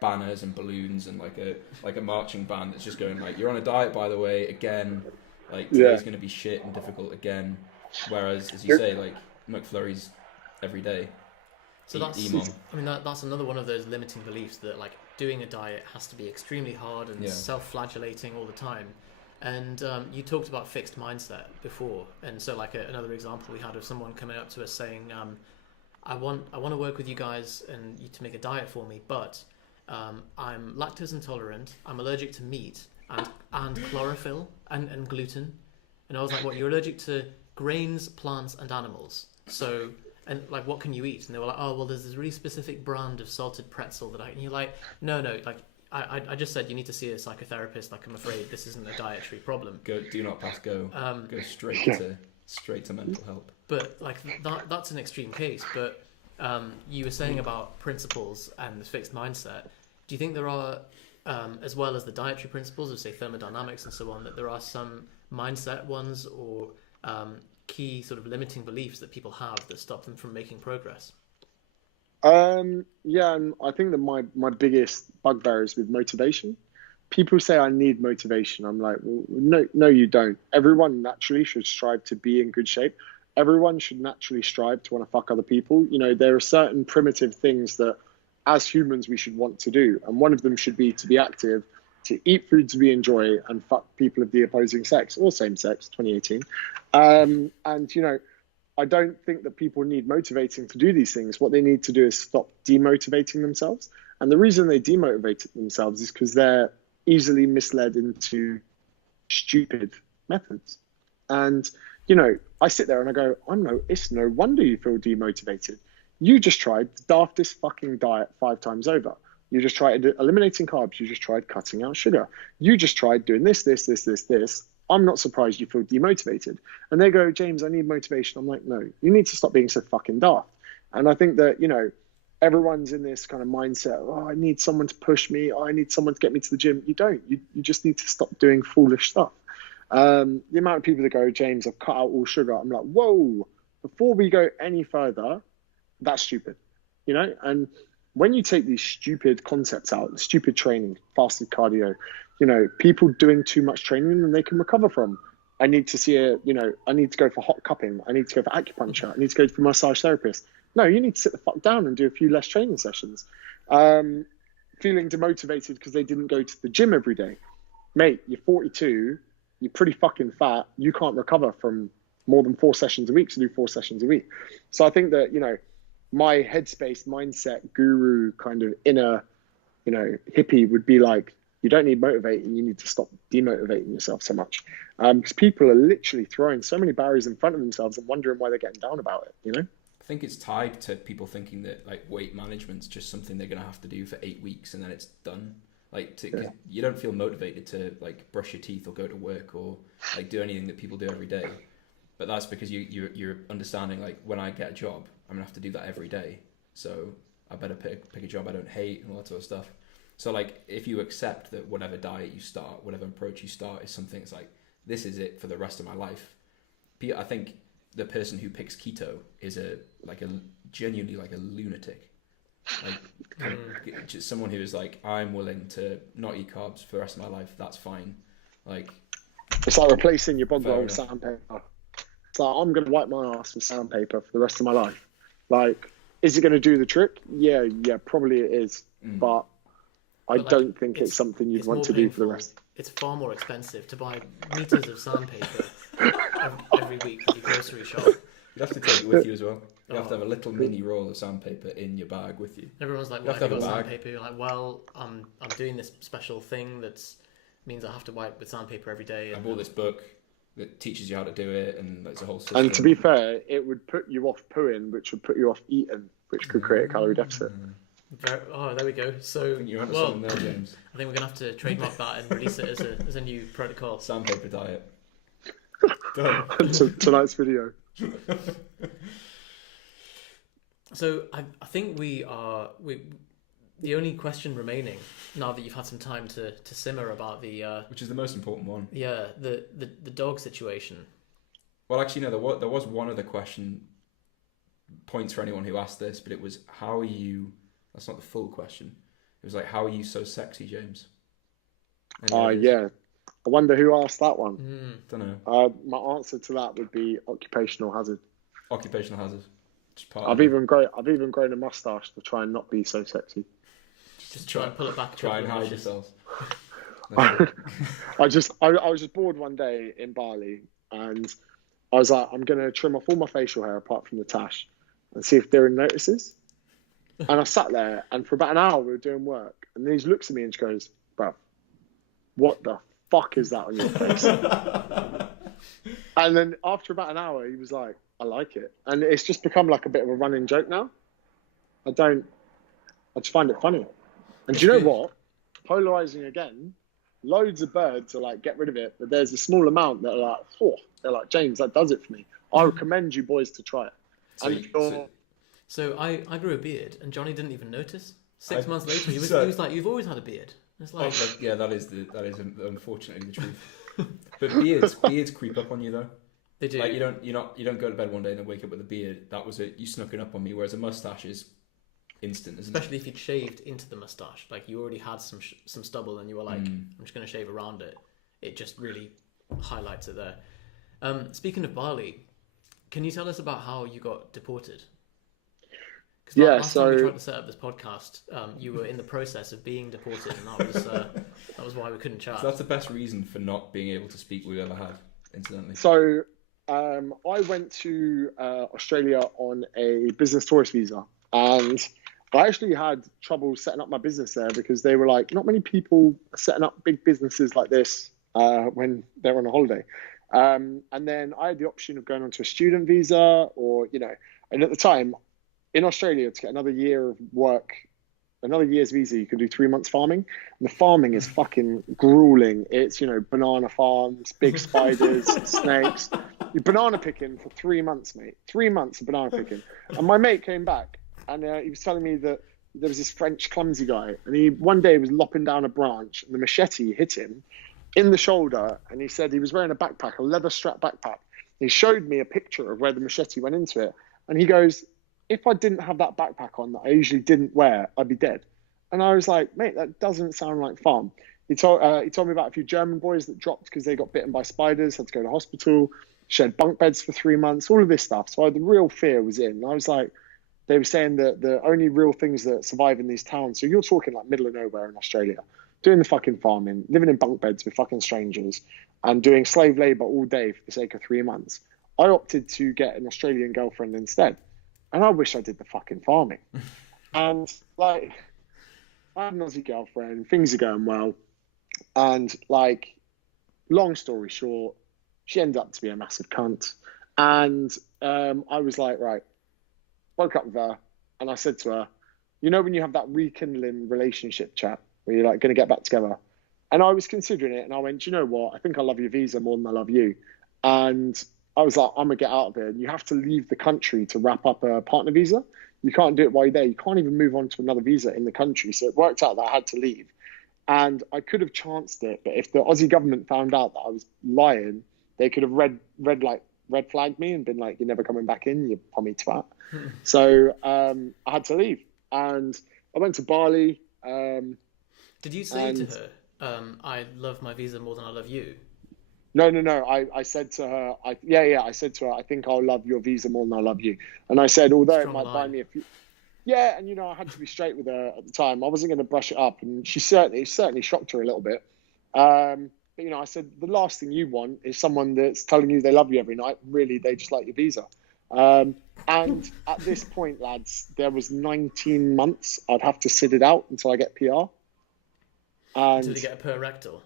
banners and balloons and a marching band that's just going you're on a diet, by the way, again, today's going to be shit and difficult again. Whereas, as you say, McFlurries every day. So that's another one of those limiting beliefs, that doing a diet has to be extremely hard and self-flagellating all the time. And you talked about fixed mindset before, and so another example we had of someone coming up to us saying, I want to work with you guys and you to make a diet for me, but I'm lactose intolerant, I'm allergic to meat and chlorophyll and gluten. And I was like, what, you're allergic to grains, plants and animals? So, and what can you eat? And they were like, oh, well, there's this really specific brand of salted pretzel that and you're like, no, I just said you need to see a psychotherapist. I'm afraid this isn't a dietary problem. Do not pass go. Go straight to mental help. But that's an extreme case. But you were saying about principles and the fixed mindset. Do you think there are, as well as the dietary principles of say thermodynamics and so on, that there are some mindset ones or key sort of limiting beliefs that people have that stop them from making progress? And I think that my biggest bugbear is with motivation. People say I need motivation. I'm like, well, no, you don't. Everyone naturally should strive to be in good shape. everyone should naturally strive to want to fuck other people. You know, there are certain primitive things that as humans we should want to do. And one of them should be to be active, to eat foods we enjoy, and fuck people of the opposing sex or same sex, 2018. And, you know, I don't think that people need motivating to do these things. What they need to do is stop demotivating themselves. And the reason they demotivate themselves is because they're easily misled into stupid methods. And, you know, I sit there and I go, it's no wonder you feel demotivated. You just tried the daftest fucking diet 5 times over. You just tried eliminating carbs. You just tried cutting out sugar. You just tried doing this. I'm not surprised you feel demotivated. And they go, James, I need motivation. I'm like, no, you need to stop being so fucking daft. And I think that, you know, everyone's in this kind of mindset, oh, I need someone to push me. Oh, I need someone to get me to the gym. You don't. You just need to stop doing foolish stuff. The amount of people that go, James, I've cut out all sugar. I'm like, whoa, before we go any further, that's stupid, you know? And when you take these stupid concepts out, stupid training, fasted cardio, you know, people doing too much training and they can recover from. I need to I need to go for hot cupping. I need to go for acupuncture. I need to go for a massage therapist. No, you need to sit the fuck down and do a few less training sessions. Feeling demotivated because they didn't go to the gym every day. Mate, you're 42, you're pretty fucking fat. You can't recover from more than 4 sessions a week to do 4 sessions a week. So I think that, you know, my headspace mindset guru kind of inner, you know, hippie would be like, you don't need motivating, you need to stop demotivating yourself so much. Because people are literally throwing so many barriers in front of themselves and wondering why they're getting down about it, you know? I think it's tied to people thinking that like weight management's just something they're going to have to do for 8 weeks and then it's done. Like you don't feel motivated to like brush your teeth or go to work or like do anything that people do every day. But that's because you're understanding like when I get a job, I'm gonna have to do that every day. So I better pick a job I don't hate and all that sort of stuff. So like if you accept that whatever diet you start, whatever approach you start is something that's like, this is it for the rest of my life. I think the person who picks keto is genuinely like a lunatic. Like just someone who is like, I'm willing to not eat carbs for the rest of my life. That's fine. Like it's like replacing your bog roll with sandpaper. It's like, I'm going to wipe my ass with sandpaper for the rest of my life. Like, is it going to do the trick? Yeah, probably it is. But I don't think it's something you'd want to do for the rest. It's far more expensive to buy meters of sandpaper every week at your grocery shop. You have to take it with you as well. You have to have a little mini roll of sandpaper in your bag with you. Everyone's like, why have you got sandpaper? You're like, well, I'm doing this special thing that means I have to wipe with sandpaper every day. I bought this book that teaches you how to do it, and it's a whole system. And to be fair, it would put you off pooing, which would put you off eating, which could create a calorie deficit. There we go. So, you're onto something there, James. I think we're gonna have to trademark that and release it as a new protocol. Sandpaper diet. Done. Tonight's video. So I think we the only question remaining now that you've had some time to simmer about the which is the most important one. Yeah, the dog situation. Well, actually, no. There was one other question. Points for anyone who asked this, but it was, how are you? That's not the full question. It was like, how are you so sexy, James? Yeah. I wonder who asked that one. Don't know. My answer to that would be occupational hazard. Occupational hazard. I've even grown a mustache to try and not be so sexy. Just try and pull it back. Try and hide yourself. I was just bored one day in Bali, and I was like, I'm gonna trim off all my facial hair apart from the tash, and see if Darren notices. And I sat there, and for about an hour we were doing work, and then he looks at me and just goes, "Bro, what the fuck is that on your face?" And then after about an hour, he was like, I like it. And it's just become like a bit of a running joke now. I just find it funny. And do you know what? Polarizing again, loads of birds are like, get rid of it. But there's a small amount that are like, they're like, James, that does it for me. I recommend you boys to try it. So I grew a beard and Jonny didn't even notice. 6 months later, he was like, you've always had a beard. It's like, yeah, that is unfortunately the truth. But beards creep up on you though. They do. Like you don't go to bed one day and then wake up with a beard. That was it. You snuck it up on me. Whereas a mustache is instant, isn't Especially if you'd shaved into the mustache. Like you already had some stubble and you were like, I'm just going to shave around it. It just really highlights it there. Speaking of Bali, Can you tell us about how you got deported? Because last time we tried to set up this podcast, you were in the process of being deported, and that was why we couldn't chat. So that's the best reason for not being able to speak we've ever had, incidentally. So I went to Australia on a business tourist visa, and I actually had trouble setting up my business there because they were like, not many people are setting up big businesses like this when they're on a holiday. And then I had the option of going onto a student visa or, and at the time in Australia to get another year of work, another year's visa, you can do 3 months farming. And the farming is fucking grueling. It's, banana farms, big spiders, snakes. You're banana picking for 3 months, mate. 3 months of banana picking. And my mate came back and he was telling me that there was this French clumsy guy and he one day was lopping down a branch and the machete hit him in the shoulder, and he said he was wearing a backpack, a leather strap backpack. He showed me a picture of where the machete went into it, and he goes, if I didn't have that backpack on that I usually didn't wear, I'd be dead. And I was like, mate, that doesn't sound like fun. He told me about a few German boys that dropped because they got bitten by spiders, had to go to hospital, shared bunk beds for 3 months, all of this stuff. So the real fear was in. And I was like, they were saying that the only real things that survive in these towns, so you're talking like middle of nowhere in Australia, doing the fucking farming, living in bunk beds with fucking strangers, and doing slave labor all day for the sake of 3 months. I opted to get an Australian girlfriend instead. And I wish I did the fucking farming. And like, I have an Aussie girlfriend, things are going well. And like, long story short, she ended up to be a massive cunt. And I was like, right, woke up with her and I said to her, when you have that rekindling relationship chat where you're like going to get back together. And I was considering it and I went, you know what? I think I love your visa more than I love you. And I was like, I'm going to get out of here. And you have to leave the country to wrap up a partner visa. You can't do it while you're there. You can't even move on to another visa in the country. So it worked out that I had to leave. And I could have chanced it. But if the Aussie government found out that I was lying, they could have red flagged me and been like, you're never coming back in, you pommy twat. So I had to leave. And I went to Bali. Did you say to her, I love my visa more than I love you? No. I said to her, I said to her, I think I'll love your visa more than I love you. And I said, although it might buy me a few. Yeah, and I had to be straight with her at the time. I wasn't going to brush it up, and she certainly shocked her a little bit. But I said the last thing you want is someone that's telling you they love you every night. Really, they just like your visa. And at this point, lads, there was 19 months. I'd have to sit it out until I get PR. And until you get a per rectal.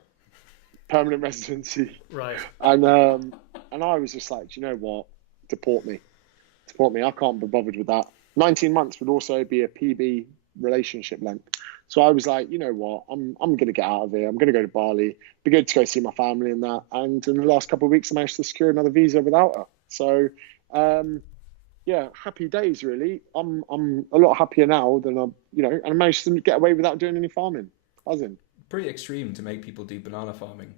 Permanent residency. Right. And I was just like, do you know what? Deport me. I can't be bothered with that. 19 months would also be a PB relationship length. So I was like, you know what? I'm going to get out of here. I'm going to go to Bali. Be good to go see my family and that. And in the last couple of weeks, I managed to secure another visa without her. So, happy days, really. I'm a lot happier now than and I managed to get away without doing any farming. Buzzing. Pretty extreme to make people do banana farming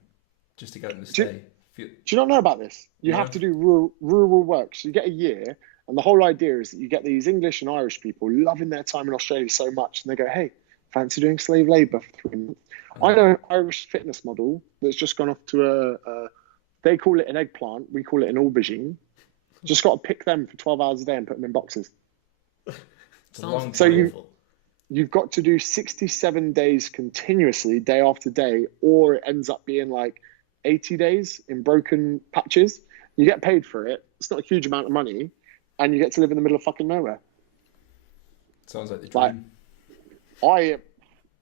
just to get them to stay. Do you not know about this? You have to do rural work. So you get a year, and the whole idea is that you get these English and Irish people loving their time in Australia so much, and they go, hey, fancy doing slave labour for 3 months? I know an Irish fitness model that's just gone off to they call it an eggplant, we call it an aubergine. Just got to pick them for 12 hours a day and put them in boxes. You've got to do 67 days continuously, day after day, or it ends up being like 80 days in broken patches. You get paid for it. It's not a huge amount of money, and you get to live in the middle of fucking nowhere. Sounds like the dream. Like,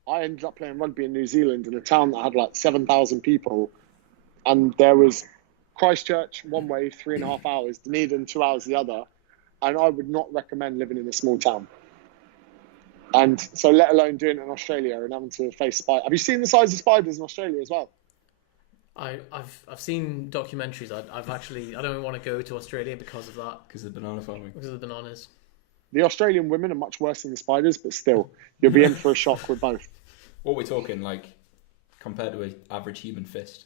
I ended up playing rugby in New Zealand in a town that had like 7,000 people, and there was Christchurch one way, 3.5 hours, Dunedin 2 hours the other, and I would not recommend living in a small town. And so, let alone doing it in Australia and having to face spiders. Have you seen the size of spiders in Australia as well? I've seen documentaries. I've actually, I don't want to go to Australia because of that. Because of banana farming. Because of the bananas. The Australian women are much worse than the spiders, but still, you'll be in for a shock with both. What we're talking, like, compared to an average human fist?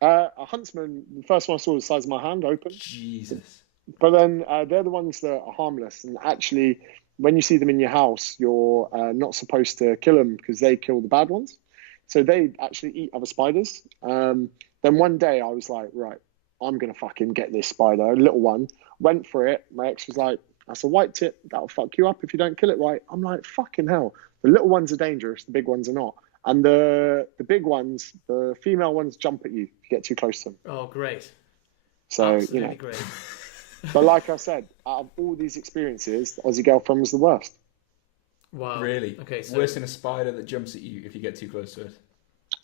A huntsman, the first one I saw was the size of my hand, open. Jesus. But then they're the ones that are harmless, and actually, when you see them in your house, you're not supposed to kill them because they kill the bad ones. So they actually eat other spiders. Then one day I was like, right, I'm going to fucking get this spider, a little one. Went for it. My ex was like, that's a white tip. That'll fuck you up if you don't kill it right. I'm like, fucking hell. The little ones are dangerous. The big ones are not. And the big ones, the female ones, jump at you if you get too close to them. Oh, great. So, Absolutely great. But like I said, out of all these experiences, the Aussie girlfriend was the worst. Wow. Really? Okay. So, worse than a spider that jumps at you if you get too close to it.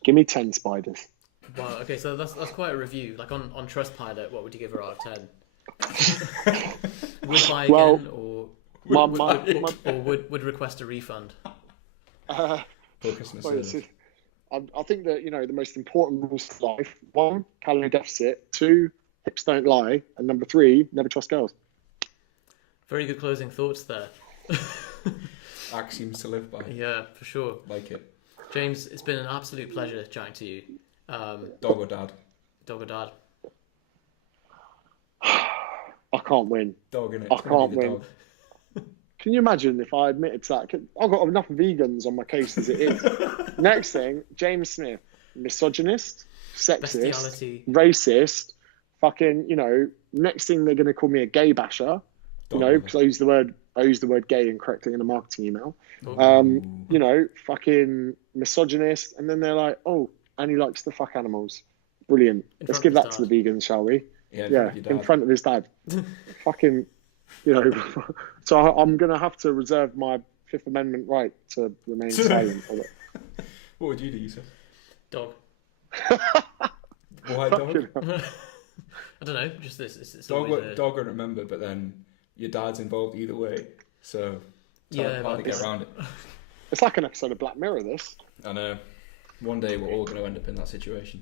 Give me 10 spiders. wow. Okay. So that's quite a review. Like on Trustpilot, what would you give her out of 10? Would buy again, or would request a refund? For Christmas service. I think that, the most important rules to life: 1, calorie deficit; 2, hips don't lie; and number 3, never trust girls. Very good closing thoughts there. Axioms to live by. Yeah, for sure. Like it. James, it's been an absolute pleasure chatting to you. Dog or dad? Dog or dad? I can't win. Dog, innit? I can't win. Can you imagine if I admitted to that? I've got enough vegans on my case as it is. Next thing, James Smith, misogynist, sexist, Bestiality. racist, fucking, next thing they're going to call me a gay basher, because I use the word gay incorrectly in a marketing email. Fucking misogynist. And then they're like, oh, and he likes to fuck animals. Brilliant. Let's give that to the vegans, shall we? Yeah, in front of his dad. Fucking, so I'm going to have to reserve my Fifth Amendment right to remain silent. What would you do, Yusef? Dog. Why dog? I don't know, just this. It's dog won't remember, but then your dad's involved either way. So it's hard to get around it. It's like an episode of Black Mirror, this. I know. One day we're all going to end up in that situation.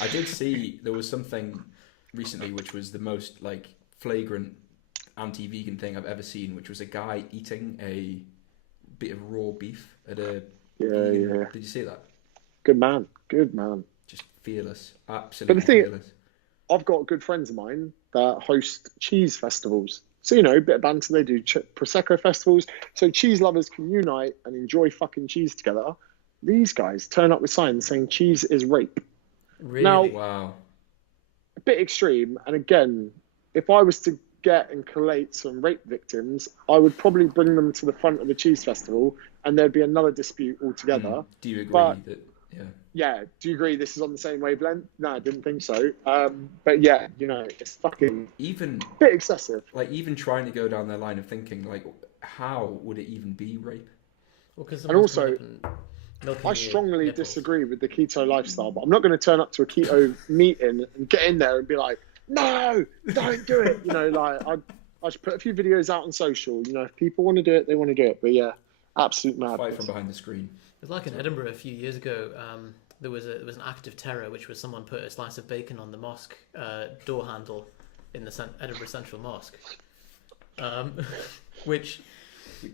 I did see there was something recently which was the most flagrant anti-vegan thing I've ever seen, which was a guy eating a bit of raw beef at a vegan. Did you see that? Good man. Just fearless, absolutely fearless. I've got good friends of mine that host cheese festivals. So, a bit of banter, they do Prosecco festivals. So cheese lovers can unite and enjoy fucking cheese together. These guys turn up with signs saying cheese is rape. Really? Now, wow. A bit extreme. And again, if I was to get and collate some rape victims, I would probably bring them to the front of the cheese festival and there'd be another dispute altogether. Do you agree Yeah, do you agree this is on the same wavelength? No, I didn't think so. But yeah, it's fucking even a bit excessive. Even trying to go down their line of thinking, how would it even be rape? Well, and also, I strongly disagree with the keto lifestyle, but I'm not going to turn up to a keto meeting and get in there and be like, no, don't do it. I just put a few videos out on social. If people want to do it, they want to do it. But yeah, absolute madness. Fight from behind the screen. It was like in Edinburgh a few years ago. There was an act of terror, which was someone put a slice of bacon on the mosque door handle in the Edinburgh Central Mosque, which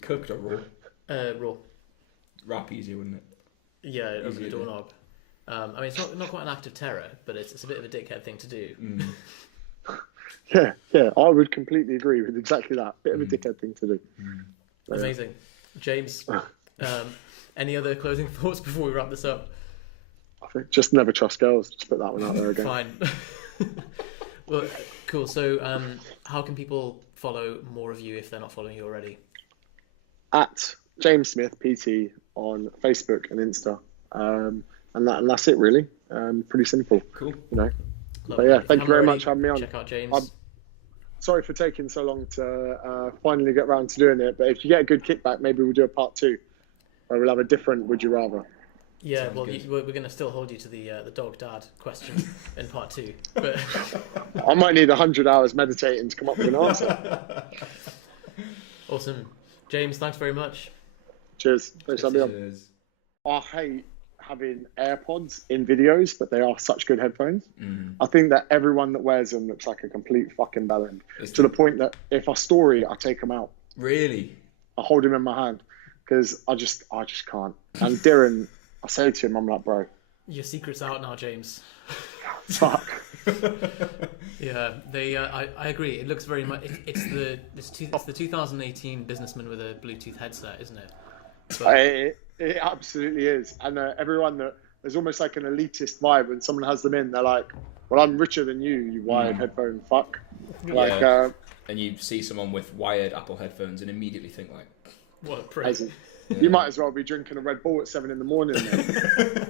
cooked or raw. Raw. Wrap easier, wouldn't it? Yeah, over the doorknob. It's not quite an act of terror, but it's a bit of a dickhead thing to do. Yeah, I would completely agree with exactly that. Bit of a dickhead thing to do. Amazing, James. Any other closing thoughts before we wrap this up? I think just never trust girls. Just put that one out there again. Fine. Well, cool. So, how can people follow more of you if they're not following you already? At James Smith PT on Facebook and Insta, and that's it really. Pretty simple. Cool. But yeah, thank you very much for having me on. Check out James. I'm sorry for taking so long to finally get around to doing it, but if you get a good kickback, maybe we'll do a part 2 where we'll have a different Would You Rather. Yeah, well, we're going to still hold you to the dog dad question in part 2. But I might need 100 hours meditating to come up with an answer. Awesome. James, thanks very much. Cheers. Thanks for having me on. I hate having AirPods in videos, but they are such good headphones. I think that everyone that wears them looks like a complete fucking bellend. To the point that if I story, I take them out. Really? I hold them in my hand because I just can't. And Darren, I say to him, I'm like, bro, your secret's out now, James. Fuck. Yeah, I agree. It looks very much. It's the 2018 businessman with a Bluetooth headset, isn't it? But... It absolutely is. And everyone there's almost like an elitist vibe when someone has them in. They're like, well, I'm richer than you wired headphone fuck. Like, Yeah. And you see someone with wired Apple headphones and immediately think like, what a prick. you might as well be drinking a Red Bull at 7 a.m. Mate.